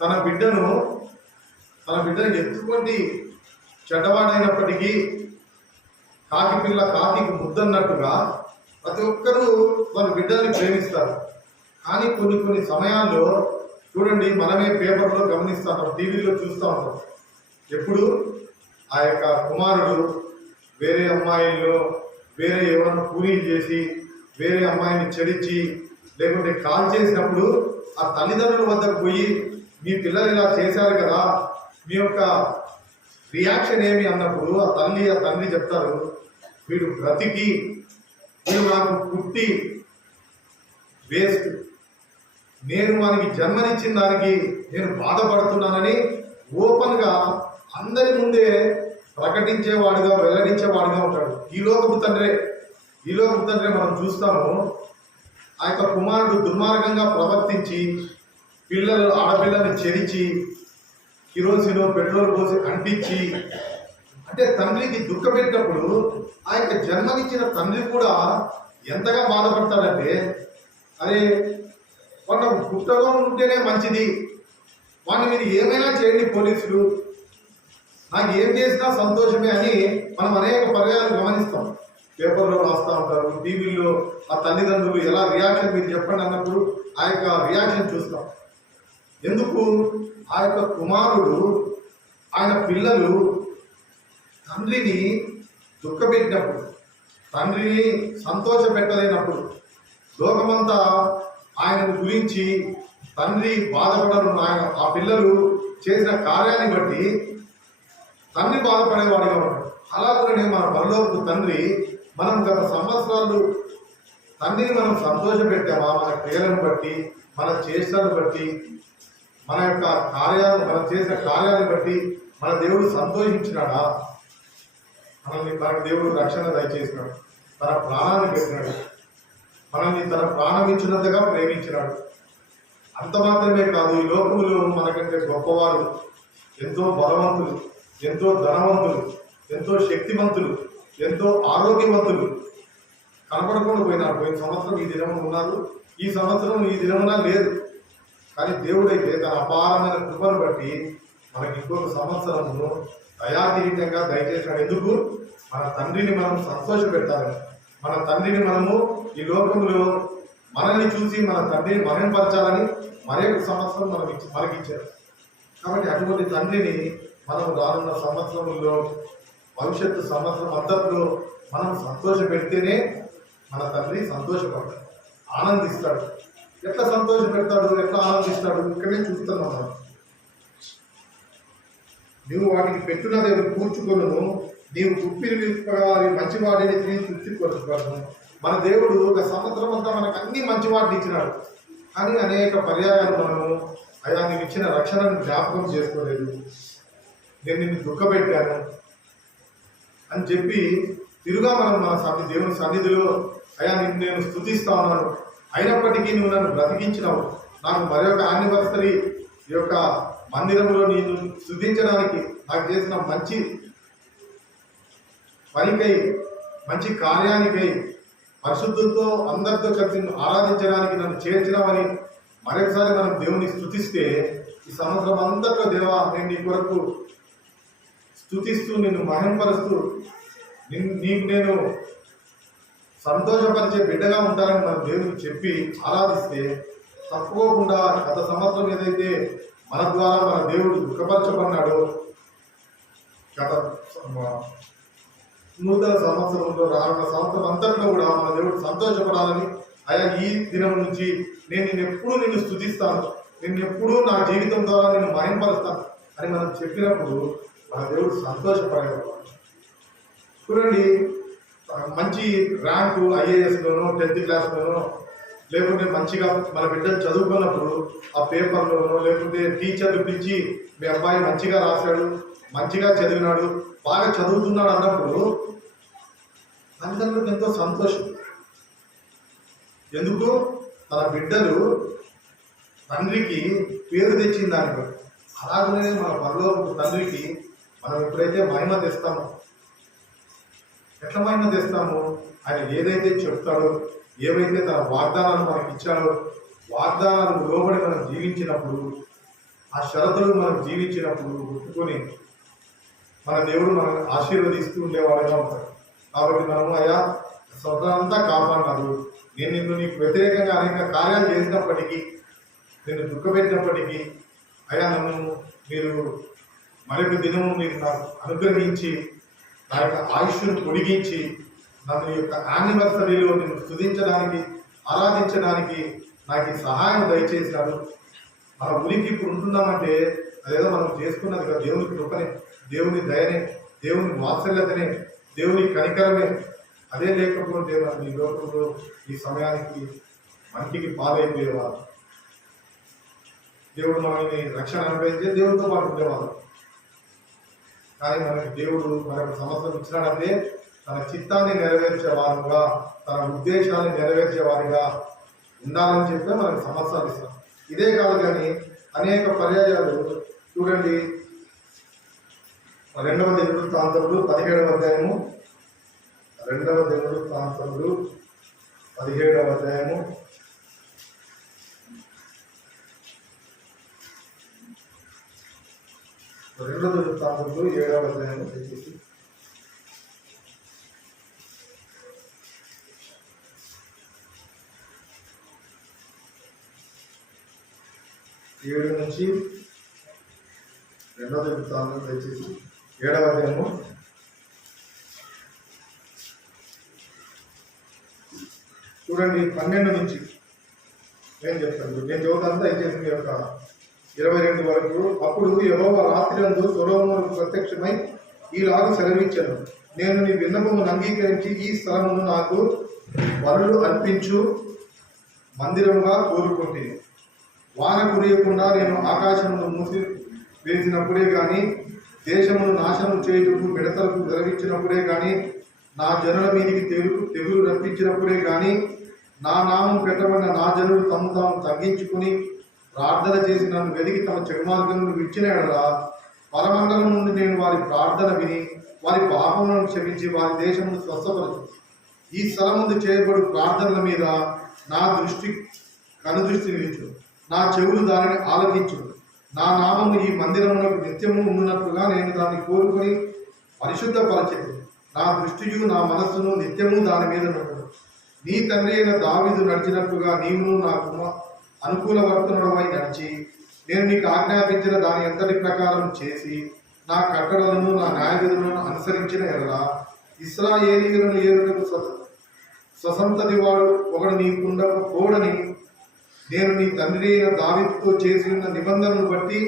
తన బిడ్డను ఎటువంటి చెడ్డవాడైనప్పటికీ కాకి పిల్ల కాకికి ముద్దన్నట్టుగా ప్రతి ఒక్కరూ వాళ్ళ బిడ్డల్ని ప్రేమిస్తారు. కానీ కొన్ని సమయాల్లో చూడండి, మనమే పేపర్లో గమనిస్తూ ఉంటాం, టీవీలో చూస్తూ ఉంటాం. ఎప్పుడు ఆ యొక్క కుమారుడు వేరే అమ్మాయిల్లో వేరే ఎవరైనా కూలీలు చేసి వేరే అమ్మాయిని చెడిచి లేకుంటే కాల్ చేసినప్పుడు ఆ తల్లిదండ్రుల వద్దకు పోయి మీ పిల్లలు ఇలా చేశారు కదా, మీ యొక్క రియాక్షన్ ఏమి అన్నప్పుడు ఆ తల్లి ఆ తండ్రి చెప్తారు, వీడు బ్రతికి వీడు నాకు పుట్టి వేస్ట్, నేను వానికి జన్మనిచ్చిన దానికి నేను బాధపడుతున్నానని ఓపెన్గా అందరి ముందే ప్రకటించేవాడుగా వెల్లడించేవాడుగా ఉంటాడు. ఈ లోకపు తండ్రే మనం చూస్తాము. ఆ యొక్క కుమారుడు దుర్మార్గంగా ప్రవర్తించి ఆడపిల్లని చెరిచి కిరోసిన్ పెట్రోల్ పోసి అంటించి, అంటే తండ్రికి దుఃఖపెట్టినప్పుడు ఆ యొక్క జన్మనిచ్చిన తండ్రి కూడా ఎంతగా బాధపడతాడంటే, అరే వాడు పుట్టగా ఉంటేనే మంచిది, వాడిని మీరు ఏమైనా చేయండి పోలీసులు, నాకు ఏం చేసినా సంతోషమే అని మనం అనేక పర్యాలు గమనిస్తాం. పేపర్లో రాస్తూ ఉంటారు, టీవీలో ఆ తల్లిదండ్రులు ఎలా రియాక్షన్ మీరు చెప్పండి అన్నప్పుడు ఆ యొక్క రియాక్షన్ చూస్తాం. ఎందుకు? ఆ యొక్క కుమారుడు ఆయన పిల్లలు తండ్రిని దుఃఖపెట్టినప్పుడు, తండ్రిని సంతోష పెట్టలేనప్పుడు, లోకమంతా ఆయన గురించి తండ్రి బాధపడరు, ఆయన ఆ పిల్లలు చేసిన కార్యాన్ని బట్టి తండ్రి బాధపడేవాడిగా ఉంటాడు. అలాగే మన పరలోకపు తండ్రి మనం గత సంవత్సరాలు తండ్రిని మనం సంతోష పెట్టామా, మన క్రియలను బట్టి, మన చేష్టలను బట్టి, మన యొక్క మనం చేసిన కార్యాలను బట్టి మన దేవుడు సంతోషించినాడా? మనల్ని తన దేవుడు రక్షణ దయచేసినాడు, తన ప్రాణాన్ని పెట్టినాడు, మనల్ని తన ప్రాణం ఇచ్చినంతగా ప్రేమించినాడు. అంత మాత్రమే కాదు, ఈ లోకములో మనకంటే గొప్పవారు, ఎంతో బలవంతులు, ఎంతో ధనవంతులు, ఎంతో శక్తివంతులు, ఎంతో ఆరోగ్యవంతులు కనపడకుండా పోయినారు. పోయిన సంవత్సరం ఈ దినమున ఉన్నారు, ఈ సంవత్సరం ఈ దినమున లేదు. కానీ దేవుడైతే తన అపారమైన కృపను బట్టి మనకి ఇంకొక సంవత్సరమును దయాతీతంగా దయచేసినాడు. ఎందుకు? మన తండ్రిని మనం సంతోష పెట్టాలని, మన తండ్రిని మనము ఈ లోకంలో మనల్ని చూసి మన తండ్రిని మహిమపరచాలని మరొక సంవత్సరం మనకి ఇచ్చారు. కాబట్టి అటువంటి తండ్రిని మనం రానున్న సంవత్సరంలో, భవిష్యత్తు సంవత్సరం అంతట్లో మనం సంతోష పెడితేనే మన తండ్రి సంతోషపడతాడు, ఆనందిస్తాడు. ఎట్లా సంతోష పెడతాడు, ఎట్లా ఆనందిస్తాడు? ఇక్కడే చూస్తున్నాం మనం. నువ్వు వాటికి పెట్టున్నది కూర్చుకొను, నీవు కుప్పిని వారి మంచి వాటిని తిరిగి తృప్తిపరచుకోను. మన దేవుడు ఒక సంవత్సరం అంతా మనకు అన్ని మంచి వాటిని ఇచ్చినాడు, కానీ అనేక పర్యాయాలు మనము అయా నీకు ఇచ్చిన రక్షణను జ్ఞాపకం చేసుకోలేదు, నేను నిన్ను దుఃఖపెట్టాను అని చెప్పి తిరుగా మనం మన దేవుని సన్నిధిలో అయా నిన్ను నేను స్తుతిస్తా ఉన్నాను, అయినప్పటికీ నువ్వు నన్ను బ్రతికించినావు, నాకు మరొక యానివర్సరీ ఈ యొక్క మందిరంలో నేను స్తుతించడానికి నాకు చేసిన మంచి పనికై, మంచి కార్యానికై, పరిశుద్ధులతో అందరితో కలిసి ఆరాధించడానికి నన్ను చేర్చినామని మరొకసారి మనం దేవుని స్తుతిస్తే, ఈ సంవత్సరం అంతట్లో దేవా నేను నీ కొరకు స్తుతిస్తూ నిన్ను మహింపరుస్తూ నీకు నేను సంతోషపరిచే బిడ్డగా ఉంటానని మన దేవుడికి చెప్పి ఆరాధిస్తే, తప్పకుండా గత సంవత్సరం ఏదైతే మన ద్వారా మన దేవుడు దుఃఖపరచబడినాడో, గత నూతన సంవత్సరంలో రానున్న సంవత్సరం అంతట్లో కూడా మన దేవుడు సంతోషపడాలని, అయా ఈ దినం నుంచి నేను నిన్ను స్తుతిస్తాను, ఎప్పుడూ నా జీవితం ద్వారా నేను మహింపరుస్తాను అని మనం చెప్పినప్పుడు మన దేవుడు సంతోషపడేవాడు. చూడండి, మంచి ర్యాంకు ఐఏఎస్లోనో 10th క్లాస్లోనో లేకుంటే మంచిగా మన బిడ్డలు చదువుకున్నప్పుడు ఆ పేపర్లోనో లేకుంటే టీచర్లు పిలిచి మీ అబ్బాయి మంచిగా రాశాడు, మంచిగా చదివినాడు, బాగా చదువుతున్నాడు అన్నప్పుడు తల్లిదండ్రులకు ఎంతో సంతోషం. ఎందుకు? తన బిడ్డలు తండ్రికి పేరు తెచ్చిన దాన్ని బట్టి. అలాగనే మన పరలోకపు తండ్రికి మనం ఎప్పుడైతే మహిమ తెస్తామో, ఎట్లా మహిమ తెస్తామో, ఆయన ఏదైతే చెప్తాడో, ఏవైతే తన వాగ్దానాలు మనకి ఇచ్చాడో, వాగ్దానాలకు లోబడి మనం జీవించినప్పుడు, ఆ షరతులు మనం జీవించినప్పుడు ఒప్పుకొని మన దేవుడు మనం ఆశీర్వదిస్తూ ఉండేవాడుగా ఉంటాడు. కాబట్టి మనము అయ్యా స్వతంతా కాపాడినాడు, నేను నీకు వ్యతిరేకంగా అనేక కార్యాలు చేసినప్పటికీ నేను దుఃఖపెట్టినప్పటికీ అయా నన్ను మీరు మరొక దినము మీరు నాకు అనుగ్రహించి నా యొక్క ఆయుష్ను పొడిగించి నన్ను యొక్క యానివర్సరీలో నేను స్తుతించడానికి ఆరాధించడానికి నాకు ఈ సహాయం దయచేశారు. మన ఊరికి ఇప్పుడు ఉంటున్నామంటే అదేదో మనం చేసుకున్నది కదా, దేవుని కృపనే, దేవుని దయనే, దేవుని వాత్సల్యతనే, దేవుని కనికరమే. అదే లేకపోతే మనం ఈ లోకంలో ఈ సమయానికి మనకి పాలైపోయేవారు. దేవుడు మనల్ని రక్షణ అనుభవించే దేవుడితో పాటు ఉండేవారు. కానీ మనకి దేవుడు మనకు సంవత్సరం ఇచ్చినాడంటే తన చిత్తాన్ని నెరవేర్చేవారుగా, తన ఉద్దేశాన్ని నెరవేర్చేవారుగా ఉండాలని చెప్పి మనకు సంవత్సరాలు ఇస్తాం. ఇదే కాదు కానీ అనేక పర్యాయాలు చూడండి. 2వ దినవృత్తాంతములు 17వ అధ్యాయము, 2వ దినవృత్తాంతములు 17వ అధ్యాయము 2వ దినవృత్తాంతములు 7వ అధ్యాయము దయచేసి. ఏడు నుంచి 2వ దినవృత్తాంతం దయచేసి 7వ అధ్యాయము చూడండి. 12 నుంచి నేను చెప్తాను, నేను చదువుతాను దయచేసి మీ యొక్క 22 వరకు. అప్పుడు యెహోవా రాత్రియందు సొలొమోనుకు ప్రత్యక్షమై ఈలాగు సెలవిచ్చాను, నేను నీ విన్నపమును అంగీకరించి ఈ స్థలమును నాకు వరులు అర్పించు మందిరముగా కోరుకుంటుంది. వాన కురియకుండా నేను ఆకాశమును మూసి వేసినప్పుడే కానీ, దేశమును నాశనం చేయుటకు మిడతలకు గర్వించినప్పుడే కానీ, నా జనుల మీదికి తెగులు రప్పించినప్పుడే కానీ, నా నామం పెట్టబడిన నా జనులు తమ తాము తగ్గించుకుని ప్రార్థన చేసి నన్ను వెతికి తమ చెడు మార్గమును విడిచిన యెడల పరమండలం నుండి నేను వారి ప్రార్థన విని వారి పాపములను క్షమించి వారి దేశమును స్వస్థపరచు. ఈ స్థలం ముందు చేయబడు ప్రార్థనల మీద నా కనుదృష్టి నిలిచు, నా చెవులు దానిని ఆలకించు. నా నామము ఈ మందిరంలో నిత్యము ఉన్నట్లుగా నేను దాన్ని కోరుకొని పరిశుద్ధపరచెను. నా దృష్టియు నా మనస్సును నిత్యము దాని మీద ఉండదు. నీ తండ్రి అయిన దావీదు నడిచినట్లుగా నీవును నాకు అనుకూలవర్తనుడవై నడిచి నేను నీకు ఆజ్ఞాపించిన దాని అంతటి ప్రకారం చేసి నా కట్టడలను నా న్యాయవిధులను అనుసరించిన ఎడల ఇశ్రాయేలీయులను ఏలుటకు స్వసంతతి వాడు ఒకడు నీకుండా కోడని నేను నీ తండ్రి అయిన దావీదుతో చేసిన నిబంధనను బట్టి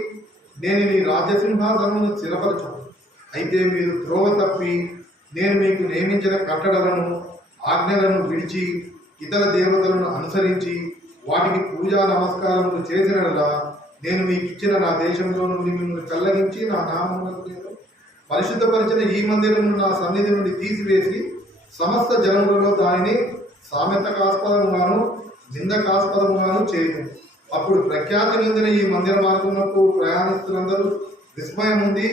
నేను నీ రాజ్యసింహాసనమును స్థిరపరచు. అయితే మీరు త్రోవ తప్పి నేను మీకు నియమించిన కట్టడలను ఆజ్ఞలను విడిచి ఇతర దేవతలను అనుసరించి వాటికి పూజా నమస్కారములు చేసినలా నేను మీకు ఇచ్చిన నా దేశంలో నుండి మిమ్మల్ని కల్లగించి నా నామమును పరిశుద్ధపరిచిన ఈ మందిరమును నా సన్నిధి నుండి తీసివేసి సమస్త జనములలో దానిని సామెతకాస్పదముగాను నిందకాస్పదముగాను చేయదు. అప్పుడు ప్రఖ్యాతి నొందిన ఈ మందిర మార్గమునకు ప్రయాణిస్తులందరూ విస్మయం ఉంది.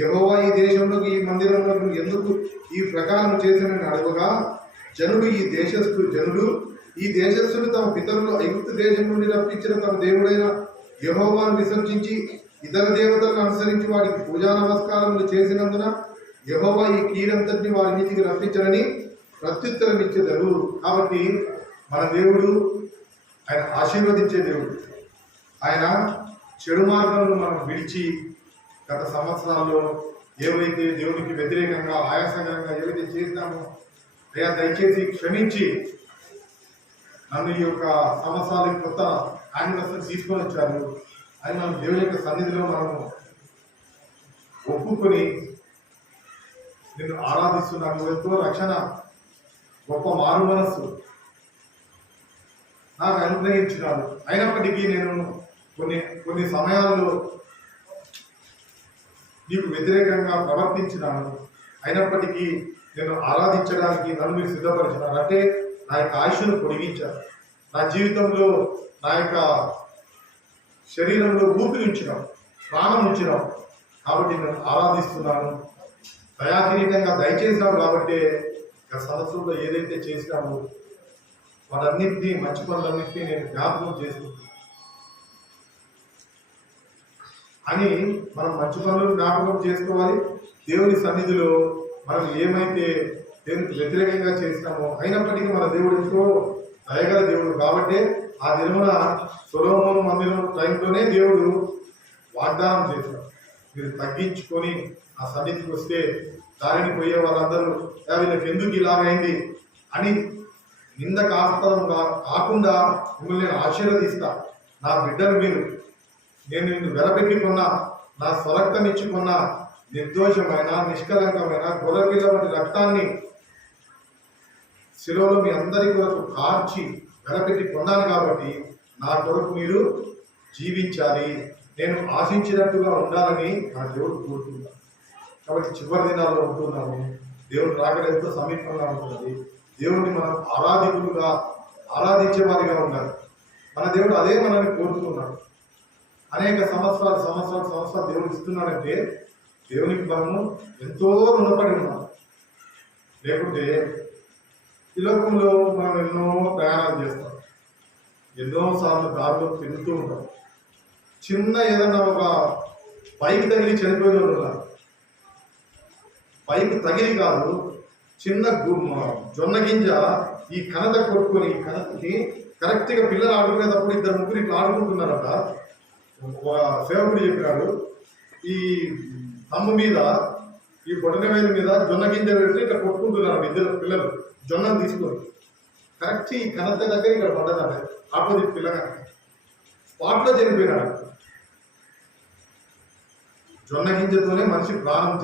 యెహోవా ఈ దేశంలోకి ఈ మందిరంలోకి ఎందుకు ఈ ప్రకారం చేసినని అడగగా జనులు ఈ దేశస్థులు తమ పితరులు ఐగుప్తు దేశం నుండి రప్పించిన తమ దేవుడైన యెహోవాను విసర్జించి ఇతర దేవతలను అనుసరించి వాటికి పూజా నమస్కారములు చేసినందున యెహోవా ఈ కీడంతటిని వారి మీదికి రప్పించనని ప్రత్యుత్తరం ఇచ్చేదారు. కాబట్టి మన దేవుడు ఆయన ఆశీర్వదించే దేవుడు. ఆయన చెడు మార్గంలో మనం విడిచి గత సంవత్సరాల్లో ఏవైతే దేవునికి వ్యతిరేకంగా ఆయాసకరంగా ఏవైతే చేసినామో అయ్యా దయచేసి క్షమించి నన్ను ఈ యొక్క సంవత్సరాల కొత్త యానివర్సరీ తీసుకొని వచ్చారు అని మనం దేవుని యొక్క సన్నిధిలో మనము ఒప్పుకొని నిన్ను ఆరాధిస్తున్నాను. ఎంతో రక్షణ గొప్ప మారు మనస్సు నాకు అనుగ్రహించినాడు. అయినప్పటికీ నేను కొన్ని సమయాల్లో నీకు వ్యతిరేకంగా ప్రవర్తించినాను. అయినప్పటికీ నేను ఆరాధించడానికి నన్ను మీరు సిద్ధపరిచినారు. అంటే నా యొక్క ఆయుష్ను పొడిగించారు. నా జీవితంలో నా యొక్క శరీరంలో ఊపిరి ఉంచినావు, ప్రాణం ఉంచినావు. కాబట్టి నేను ఆరాధిస్తున్నాను. దయాకిరీటంగా దయచేసినావు. కాబట్టి గత సంవత్సరంలో ఏదైతే చేసినామో వాటన్నింటినీ మంచి పనులన్నింటినీ నేను జ్ఞాపకం చేసుకుంటున్నాను అని మనం మంచి పనులు జ్ఞాపకం చేసుకోవాలి. దేవుని సన్నిధిలో మనం ఏమైతే దేవునికి వ్యతిరేకంగా చేసినామో అయినప్పటికీ మన దేవుడు ఎంతో దయగల దేవుడు కాబట్టి ఆ దినమున సొలొమోను మందిరం టైంలోనే దేవుడు వాగ్దానం చేశాడు, మీరు తగ్గించుకొని ఆ సన్నిధికి వస్తే దారిని పోయే వాళ్ళందరూ వీళ్ళకి ఎందుకు ఇలాగైంది అని నింద కాకుండా మిమ్మల్ని నేను ఆశీర్వదిస్తా. నా బిడ్డలు నేను నిన్ను వెలపెట్టుకున్నా, నా స్వరక్తం ఇచ్చుకున్న నిర్దోషమైన నిష్కలంకమైన గొర్రెపిల్ల వంటి రక్తాన్ని శిలువలో మీ అందరి కొరకు కార్చి వెలపెట్టి కొన్నాను కాబట్టి నా కొరకు మీరు జీవించాలి, నేను ఆశించినట్టుగా ఉండాలని నా దేవుడు కోరుతున్నాను. కాబట్టి చివరి దినాల్లో ఉంటున్నాము. దేవుడు రాకడ ఎంతో సమీపంగా ఉంటుంది. దేవుడిని మనం ఆరాధించేవారిగా ఉండాలి. మన దేవుడు అదే మనల్ని కోరుతున్నాడు. అనేక సంవత్సరాలు దేవుడు ఇస్తున్నాడంటే దేవునికి మనము ఎంతో రుణపడి ఉన్నాం. లేకుంటే ఈ లోకంలో మనం ఎన్నో ప్రయాణాలు చేస్తాం, ఎన్నోసార్లు దారిలో తిరుగుతూ ఉంటాం. చిన్న ఏదన్నా ఒక బైక్ తగిలి చనిపోయిన వాళ్ళు ఉన్నారు. బైక్ తగిలి కాదు, చిన్న జొన్న గింజ ఈ కనత కొట్టుకొని ఈ కనతకి కరెక్ట్గా పిల్లలు ఆడుకునేటప్పుడు 2-3 ఇట్లా ఆడుకుంటున్నారట. ఒక సేవకుడు చెప్పినాడు, ఈ తమ్ము మీద ఈ బొటనవేలు మీద జొన్న గింజ పెడితే ఇట్లా కొట్టుకుంటున్నారు 2 పిల్లలు జొన్నను తీసుకొని. కరెక్ట్ ఈ కనత దగ్గర ఇక్కడ పడ్డదంట. ఆపోజిట్ పిల్లగా స్పాట్లో చనిపోయినాడు. జొన్న గింజతోనే మనిషి ప్రాణం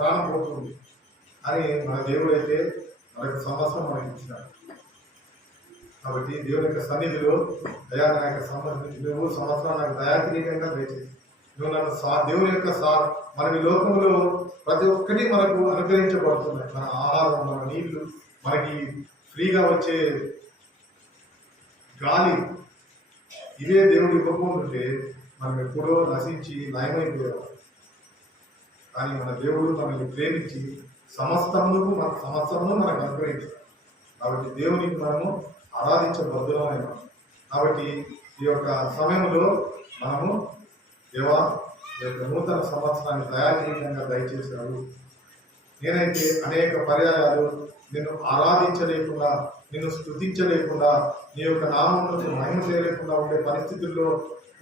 ప్రాణం పోతుంది అని మన దేవుడు అయితే మనకు సంవత్సరం మనకి ఇచ్చినాడు. కాబట్టి దేవుని యొక్క సన్నిధిలో దయా నా యొక్క నువ్వు సంవత్సరం నాకు దయాకిరీకంగా దయచేసి నువ్వు నన్ను దేవుని యొక్క మన ఈ లోకంలో ప్రతి ఒక్కటి మనకు అనుగ్రహించబడుతున్నాయి. మన ఆహారం, మన నీళ్లు, మనకి ఫ్రీగా వచ్చే గాలి, ఇవే దేవుడు ఇవ్వకుంటుంటే మనం ఎప్పుడో నశించి నయమైపోయాం. కానీ మన దేవుడు మనల్ని ప్రేమించి సంవత్సరము మనకు అనుగ్రహించాడు. కాబట్టి దేవునికి మనము ఆరాధించబద్ధమైన. కాబట్టి ఈ యొక్క సమయంలో మనము దేవా ఈ యొక్క నూతన సంవత్సరాన్ని దయాకీయంగా దయచేశాడు. నేనైతే అనేక పర్యాయాలు నిన్ను ఆరాధించలేకుండా, నిన్ను స్తుతించలేకుండా, నీ యొక్క నామమును మహిమ చేయలేకుండా ఉండే పరిస్థితుల్లో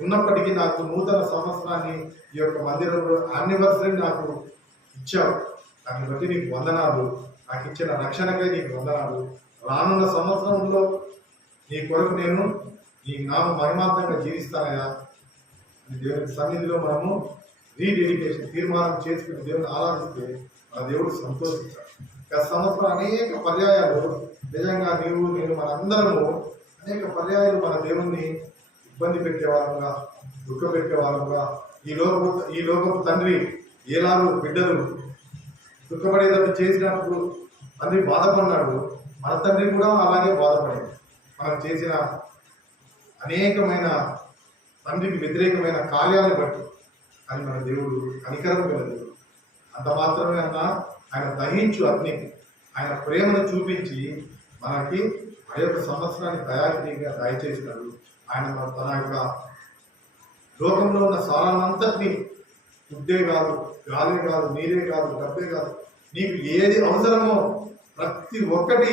ఉన్నప్పటికీ నాకు నూతన సంవత్సరాన్ని ఈ యొక్క మందిరంలో యానివర్సరీని నాకు ఇచ్చావు. దాన్ని బట్టి నీకు వందనాలు. నాకు ఇచ్చిన రక్షణకై నీకు వందనాలు. రానున్న సంవత్సరంలో నీ కొరకు నేను నీ నామ మహిమాంతంగా జీవిస్తానయా అని దేవుని సన్నిధిలో మనము రీడెడికేషన్ తీర్మానం చేసుకుని దేవుని ఆరాధిస్తే మన దేవుడు సంతోషిస్తాడు. గత సంవత్సరం అనేక పర్యాయాలు నిజంగా నేను మనందరము అనేక పర్యాయాలు మన దేవుణ్ణి ఇబ్బంది పెట్టేవాళ్ళంగా, దుఃఖ పెట్టేవాళ్ళంగా, ఈ లోకపు తండ్రి ఏలాగు బిడ్డలు దుఃఖపడేటప్పుడు చేసినప్పుడు తండ్రి బాధపడినాడు. మన తండ్రి కూడా అలాగే బాధపడింది. మనం చేసిన అనేకమైన తండ్రికి వ్యతిరేకమైన కార్యాలను బట్టి. కానీ మన దేవుడు కనికరం గల దేవుడు. అంత మాత్రమే అన్నా ఆయన దహించు అగ్ని, ఆయన ప్రేమను చూపించి మనకి ఆ యొక్క సంవత్సరాన్ని దయాకీయంగా దయచేసినాడు. ఆయన తన యొక్క లోకంలో ఉన్న సారాన్నంతటినీ ఫుడ్డే కాదు, గాలే కాదు, నీరే కాదు, డబ్బే కాదు, నీకు ఏది అవసరమో ప్రతి ఒక్కటి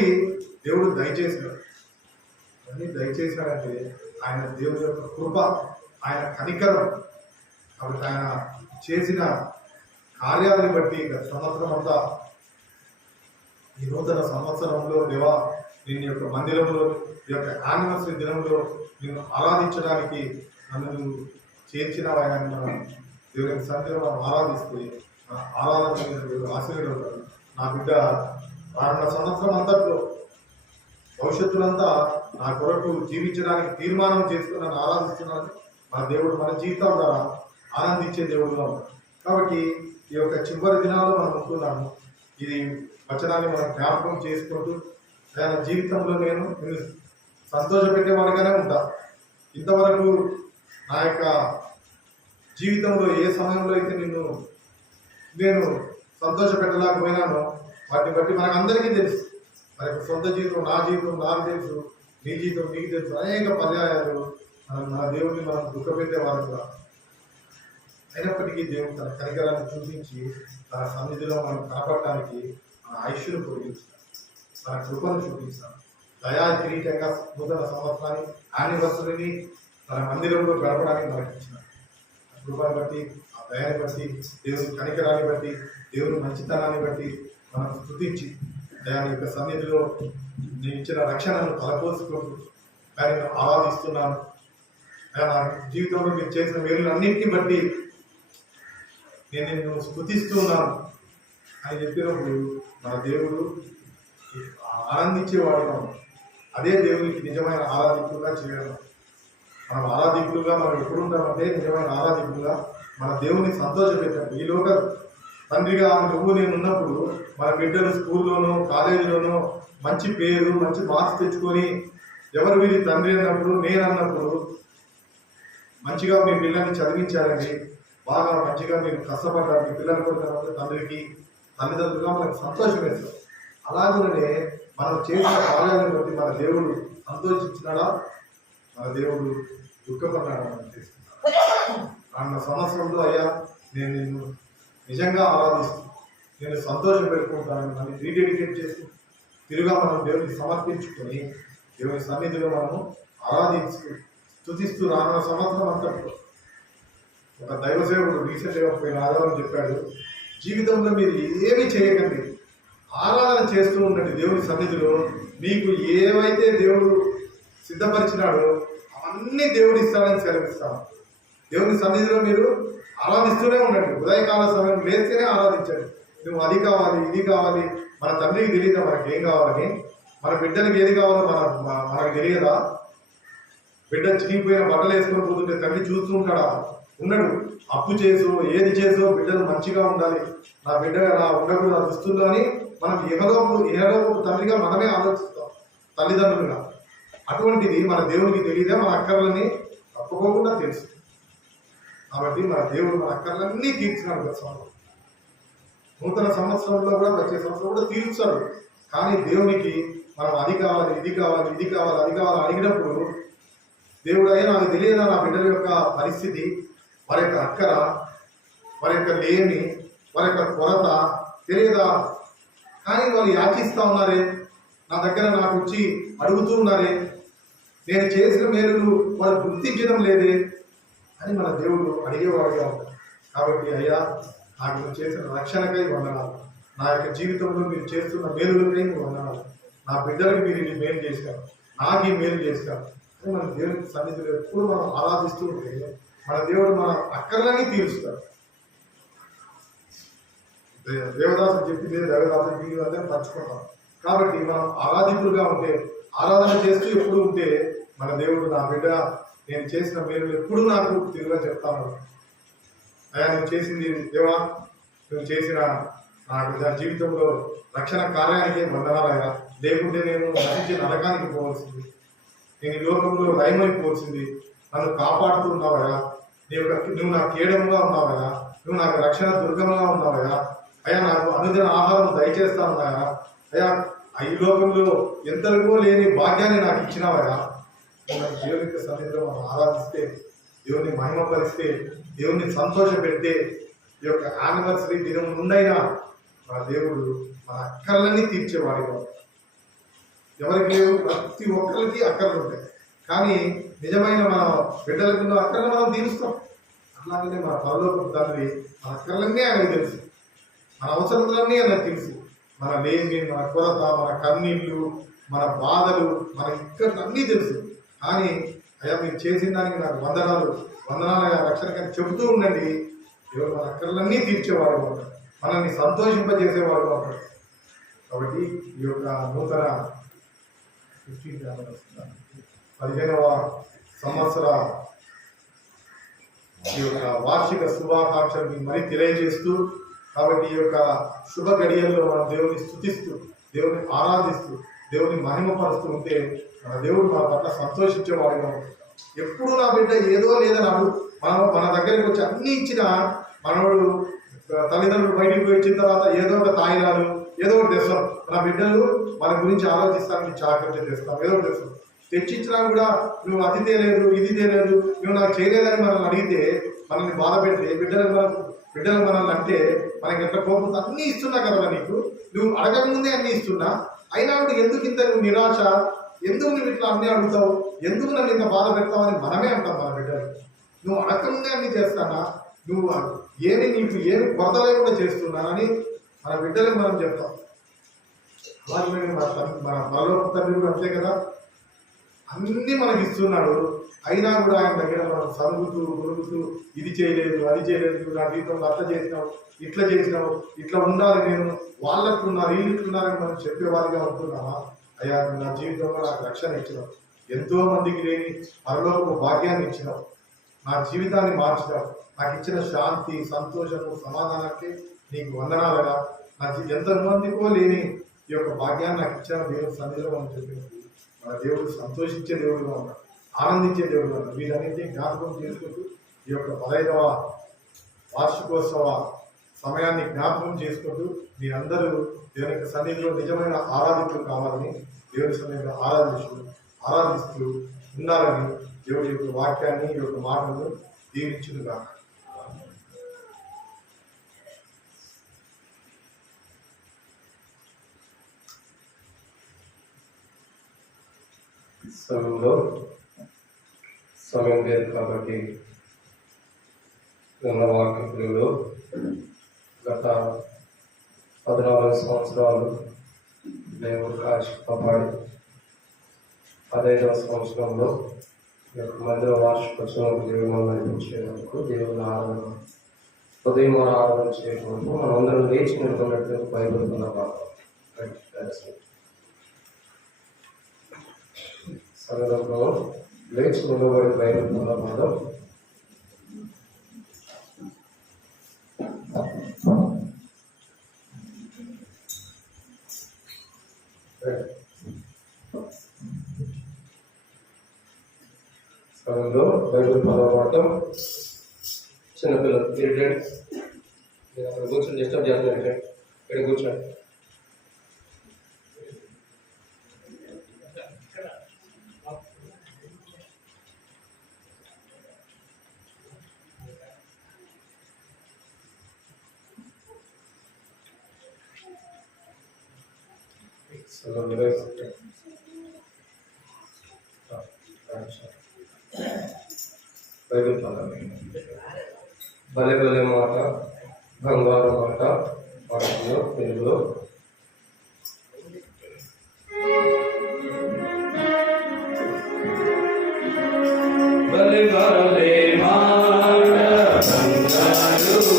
దేవుడు దయచేసినాడు. అన్నీ దయచేసినాడంటే ఆయన దేవుడి యొక్క కృప, ఆయన కనికరం. కాబట్టి ఆయన చేసిన కార్యాలను బట్టి గత సంవత్సరం అంతా ఈ నూతన సంవత్సరంలో దేవా నిన్న యొక్క మందిరంలో ఈ యొక్క యానివర్సరీ దినంలో నిన్ను ఆరాధించడానికి నన్ను చేర్చినవాయని మనం దేవుని సన్నిధిలో మనం ఆరాధిస్తే మన ఆరాధన ఆశీర్వదిస్తాడు. నా బిడ్డ రానున్న సంవత్సరం అంతట్లో భవిష్యత్తులంతా నా కొరకు జీవించడానికి తీర్మానం చేసుకుని నన్ను ఆరాధిస్తున్నాను. మన దేవుడు మన జీవితం ద్వారా ఆనందించే దేవుడుగా ఉన్నాడు. కాబట్టి ఈ యొక్క చివరి దినాల్లో మనం ఉంటున్నాము. ఇది వచనాన్ని మనం జ్ఞాపకం చేసుకుంటూ ఆయన జీవితంలో నేను సంతోషపెట్టేవాడిగానే ఉంటా. ఇంతవరకు నా యొక్క జీవితంలో ఏ సమయంలో అయితే నేను సంతోషపెట్టలేకపోయినానో వాటిని బట్టి మనకు అందరికీ తెలుసు. మన యొక్క సొంత జీవితం, నా జీవితం నాకు తెలుసు, నీ జీవితం నీకు తెలుసు. అనేక పర్యాయాలు మన దేవుడిని మనం దుఃఖపెట్టే వారుగా. అయినప్పటికీ దేవుడు తన కనికరాన్ని చూపించి తన సన్నిధిలో మనం కనపడటానికి మన ఆయుష్ను పొడిగించాడు, తన కృపను చూపించాడు. దయా కిరీటంగా నూతన సంవత్సరాన్ని యానివర్సరీని మన మందిరంలో గడపడానికి మనకి ఇచ్చిన కృపను బట్టి, ఆ దయాన్ని బట్టి, దేవుని కనికరాన్ని బట్టి, దేవుని మంచితనాన్ని బట్టి మనం స్తుతించి ఆయన యొక్క సన్నిధిలో నేను ఇచ్చిన రక్షణను తలపోసుకుంటూ ఆయన ఆరాధిస్తున్నాను. ఆయన జీవితంలో మీరు చేసిన మేలులన్నింటినీ బట్టి నేను నిన్ను స్తుతిస్తున్నాను అని చెప్పినప్పుడు మన దేవుడు ఆనందించేవాడుగా అదే దేవునికి నిజమైన ఆరాధికులుగా చేయడం. మనం ఆరాధికులుగా మనం ఎప్పుడు ఉంటామంటే నిజమైన ఆరాధికులుగా మన దేవుని సంతోషపెట్టాం. ఈ లోక తండ్రిగా నువ్వు నేను ఉన్నప్పుడు మన బిడ్డలు స్కూల్లోనూ కాలేజీలోనూ మంచి పేరు మంచి మార్క్స్ తెచ్చుకొని ఎవరు వీరి తండ్రి అన్నప్పుడు నేను అన్నప్పుడు మంచిగా మీ పిల్లల్ని చదివించారండి, బాగా మంచిగా మీరు కష్టపడ్డారు, మీ పిల్లలు కూడా తండ్రికి తల్లిదండ్రులుగా మనకు సంతోషం వేస్తాం. అలాగనే మనం చేసిన కార్యాలను బట్టి మన దేవుడు సంతోషించినాడా, మన దేవుడు దుఃఖపడ్డాడా మనం చేస్తున్నాడు. అన్న సంవత్సరంలో అయ్యా నేను నిన్ను నిజంగా ఆరాధిస్తాను, నేను సంతోషం పెట్టుకుంటాను, నన్ను రీడెడికేట్ చేసి తిరుగా మనం దేవుడికి సమర్పించుకొని దేవుని సన్నిధిలో మనము ఆరాధిస్తూ స్తుతిస్తూ రానున్న సంవత్సరం అంతా ఒక దైవ సేవకుడు రీసెంట్గా పోయిన ఆధారం చెప్పాడు, జీవితంలో మీరు ఏమీ చేయకండి, ఆరాధన చేస్తూ ఉండండి దేవుని సన్నిధిలో. మీకు ఏవైతే దేవుడు సిద్ధపరిచినాడో అవన్నీ దేవుడు ఇస్తాడని సెలవిస్తాను. దేవుని సన్నిధిలో మీరు ఆరాధిస్తూనే ఉండండి. ఉదయకాల సమయం లేస్తేనే ఆరాధించండి. నువ్వు అది కావాలి, ఇది కావాలి, మన తండ్రికి తెలియదా మనకి ఏం కావాలని, మన బిడ్డలకి ఏది కావాలో మనకు తెలియదా? బిడ్డ చినిగిపోయిన బట్టలు వేసుకొని పోతుంటే తండ్రి చూస్తూ ఉంటాడా? ఉండడు. అప్పు చేసో ఏది చేసో బిడ్డలు మంచిగా ఉండాలి, నా బిడ్డ నా ఉండకూడదు ఆ దుస్తుల్లో అని మనం ఇహలోపు తండ్రిగా మనమే ఆలోచిస్తాం తల్లిదండ్రులుగా. అటువంటిది మన దేవునికి తెలియదే, మన అక్కర్లని తప్పుకోకుండా తెలుసు. కాబట్టి మన దేవుడు మన అక్కర్లన్నీ తీర్చినాడు. గత నూతన సంవత్సరంలో కూడా వచ్చే సంవత్సరం కూడా తీర్చాడు. కానీ దేవునికి మనం అది కావాలి, ఇది కావాలి, ఇది కావాలి, అది కావాలి అడిగినప్పుడు దేవుడు అయ్యా నాకు తెలియదా నా బిడ్డల యొక్క పరిస్థితి, వారి యొక్క అక్కర, వారి యొక్క లేమి, వారి యొక్క కొరత తెలియదా? కానీ వాళ్ళు యాచిస్తూ ఉన్నారే, నా దగ్గర నాకు వచ్చి అడుగుతూ ఉన్నారే, నేను చేసిన మేలులు వాళ్ళు గుర్తించడం లేదే అని మన దేవుడు అడిగేవాడుగా ఉంటాడు. కాబట్టి అయ్యా నాకు మీరు చేసిన రక్షణకై వందనాలు, నా యొక్క జీవితంలో మీరు చేస్తున్న మేలులకై వందనాలు, నా బిడ్డలకు మీరు ఇది మేలు చేశారు, నాకు ఈ మేలు చేశారు అని మన దేవుని సన్నిధిలో ఎప్పుడు మనం ఆరాధిస్తూ ఉంటే మన దేవుడు మన అక్కర్లన్నీ తీరుస్తాడు. దేవదాసు చెప్పింది దేవదాసు అందరం పంచుకుంటాం. కాబట్టి మనం ఆరాధికులుగా ఉంటే, ఆరాధన చేస్తూ ఎప్పుడు ఉంటే మన దేవుడు నా బిడ్డ నేను చేసిన మేలు ఎప్పుడు నాకు తిరుగుగా చెప్తాను. అయ్యా నువ్వు చేసింది దేవా, నువ్వు చేసిన నాకు నా జీవితంలో రక్షణ కార్యానికి వందనాలయ్యా, లేకుంటే నేను నటించి నరకానికి పోవాల్సింది, నేను ఈ లోకంలో లయమైపోవాల్సింది, నన్ను కాపాడుతూ ఉన్నావయ్యా, నువ్వు నాకు కేడంగా ఉన్నావయ్యా, నువ్వు నాకు రక్షణ దుర్గంగా ఉన్నావయ్యా, అయ్యా నాకు అనుదిన ఆహారం దయచేస్తానయ్యా, అయ్యా ఈ లోకంలో ఎంతలో లేని భాగ్యాన్ని నాకు ఇచ్చినావయ్యా. దేవుని సన్నిధిలో మనం ఆరాధిస్తే, దేవుని మహిమపరిస్తే, దేవుని సంతోష పెడితే, ఈ యొక్క యానివర్సరీ దినం నుండైనా మన దేవుడు మన అక్కర్లన్నీ తీర్చేవాడు. ఎవరికి లేవు, ప్రతి ఒక్కరికి అక్కర్లు ఉంటాయి. కానీ నిజమైన మన బిడ్డలకున్న అక్కర్లు మనం తీరుస్తాం. అట్లాగే మన పరలోకపు తండ్రి మన అక్కర్లన్నీ ఆయనకు తెలుసు, మన అవసరాలన్నీ ఆయనకు తెలుసు. మన లేమి, మన కొరత, మన కన్నీళ్ళు, మన బాధలు, మన ఇక్కర్లన్నీ తెలుసు. కానీ అయ్యా మీరు చేసిన దానికి నాకు వందనాలు రక్షణ కానీ చెబుతూ ఉండండి. దేవుడు మన అక్కర్లన్నీ తీర్చేవాడు ఉంటాడు, మనల్ని సంతోషింపజేసేవాడు ఉంటాడు. కాబట్టి ఈ యొక్క నూతన 15వ సంవత్సర ఈ యొక్క వార్షిక శుభాకాంక్షలు మీకు మరీ తెలియజేస్తూ, కాబట్టి ఈ యొక్క శుభ గడియల్లో మనం దేవుని స్తుతిస్తూ, దేవుని ఆరాధిస్తూ, దేవుని మహిమపరుస్తూ ఉంటే మన దేవుడు మన పట్ల సంతోషించేవాడుగా ఉంటాడు. ఎప్పుడు నా బిడ్డ ఏదో లేదని మన దగ్గరికి వచ్చి అన్ని ఇచ్చిన మనవాడు తల్లిదండ్రులు బయటికి పోయి వచ్చిన తర్వాత ఏదో ఒక తాయిలాలు ఏదో ఒకటి తెస్తాం. మన బిడ్డలు మన గురించి ఆలోచిస్తానికి చాకరీ తెస్తాం, ఏదో ఒకటి తెస్తాం. తెచ్చిచ్చినా కూడా నువ్వు అది తేలేదు, ఇది తేలేదు, నువ్వు నాకు చేయలేదని మనల్ని అడిగితే, మనల్ని బాధ పెడితే, బిడ్డలు మనల్ని అంటే మనకి ఎట్లా కోపం. అన్నీ ఇస్తున్నా కదా నీకు, నువ్వు అడగక ముందే అన్నీ ఇస్తున్నా, అయినా ఎందుకు ఇంత నువ్వు నిరాశ, ఎందుకు నువ్వు ఇట్లా అన్నీ అడుగుతావు, ఎందుకు నన్ను ఇంత బాధ పెడతావు అని మనమే అంటాం మన బిడ్డలు. నువ్వు అడగకముందే అన్ని చేస్తానా, నువ్వు నీకు ఏమి కొరత లేకుండా చేస్తున్నానని మన బిడ్డలకు మనం చెప్తాం. అలాగే మన పరలోక తండ్రి కూడా అంతే కదా, అన్నీ మనకి ఇస్తున్నాడు. అయినా కూడా ఆయన దగ్గర మనం సరుగుతూ మురుగుతూ ఇది చేయలేదు అది చేయలేదు, నా జీవితంలో అట్లా చేసినావు ఇట్లా చేసినావు, ఇట్లా ఉండాలి, నేను వాళ్ళకున్నారు వీళ్ళున్నారని మనం చెప్పేవారిగా ఉంటున్నామా? అయ్యా నా జీవితంలో నాకు రక్షణ ఇచ్చినావు, ఎంతో మందికి లేని పరలోకపు భాగ్యాన్ని ఇచ్చినావు, నా జీవితాన్ని మార్చినావు, నాకు ఇచ్చిన శాంతి సంతోషము సమాధానానికి నీకు వందనాలుగా, నా ఎంతమందికో లేని ఈ యొక్క భాగ్యాన్ని నాకు ఇచ్చిన దేవుడు సన్నిధిలో మనం చెప్పినప్పుడు మన దేవుడు సంతోషించే దేవుడుగా ఉన్నాడు, ఆనందించే దేవుడుగా ఉన్నాడు. వీటన్నింటినీ జ్ఞాపకం చేసుకుంటూ ఈ యొక్క 15వ వార్షికోత్సవ సమయాన్ని జ్ఞాపకం చేసుకుంటూ మీరందరూ దేవుని యొక్క సన్నిధిలో నిజమైన ఆరాధికులు కావాలని, దేవుని సన్నిధిలో ఆరాధిస్తూ ఉండాలని దేవుడి యొక్క వాక్యాన్ని ఈ యొక్క మాటలను దీవించునుగా. సమయం లేదు కాబట్టి వాక్యంలో గత 14 సంవత్సరాలు దేవుడు కాచి కాపాడి 15వ సంవత్సరంలో ఈ యొక్క మందిర వార్షికోత్సవం దేవుడు నడిపించేందుకు దేవుని ఆరాధన ఉదయం ఆరాధన చేయడానికి మనందరం లేచి నిలబడినట్టు భయపడుతున్న సందర్భంలో లేచి నిలబడి భయపడుతున్న పాదం సమయంలో బైబిల్ పదవటం చిన్నపిల్లలు ఇరిటెడ్ అక్కడ కూర్చొని డిస్టర్బ్ చేస్తున్నారు, ఇక్కడ కూర్చోండి. బైబిల్ పదం భలే భలే మాట బంగారు మాట వాటిలో తెలుగులో భలే భలే మాట బంగారు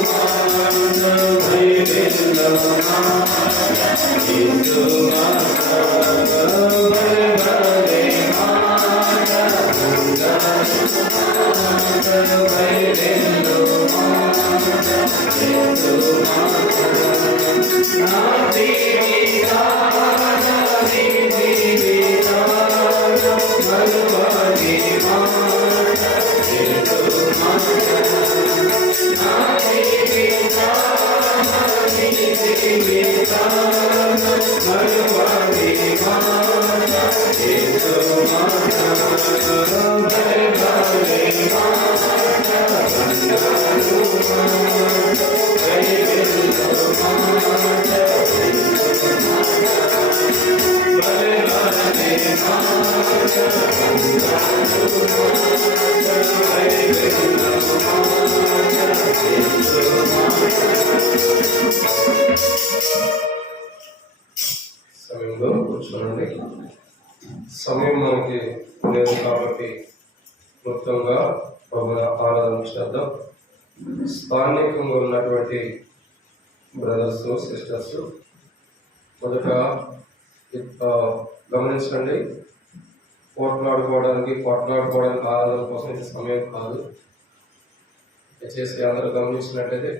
సమయంలో కూర్చోండి. సమయం మనకి లేదు కాబట్టి మొత్తంగా ఆరాధన చేద్దాం. స్థానికంగా ఉన్నటువంటి బ్రదర్స్ సిస్టర్స్ మొదట గమనించండి, పోట్లాడుకోవడానికి ఆరాధన కోసం ఇది సమయం కాదు. దయచేసి అందరూ గమనించినట్టయితే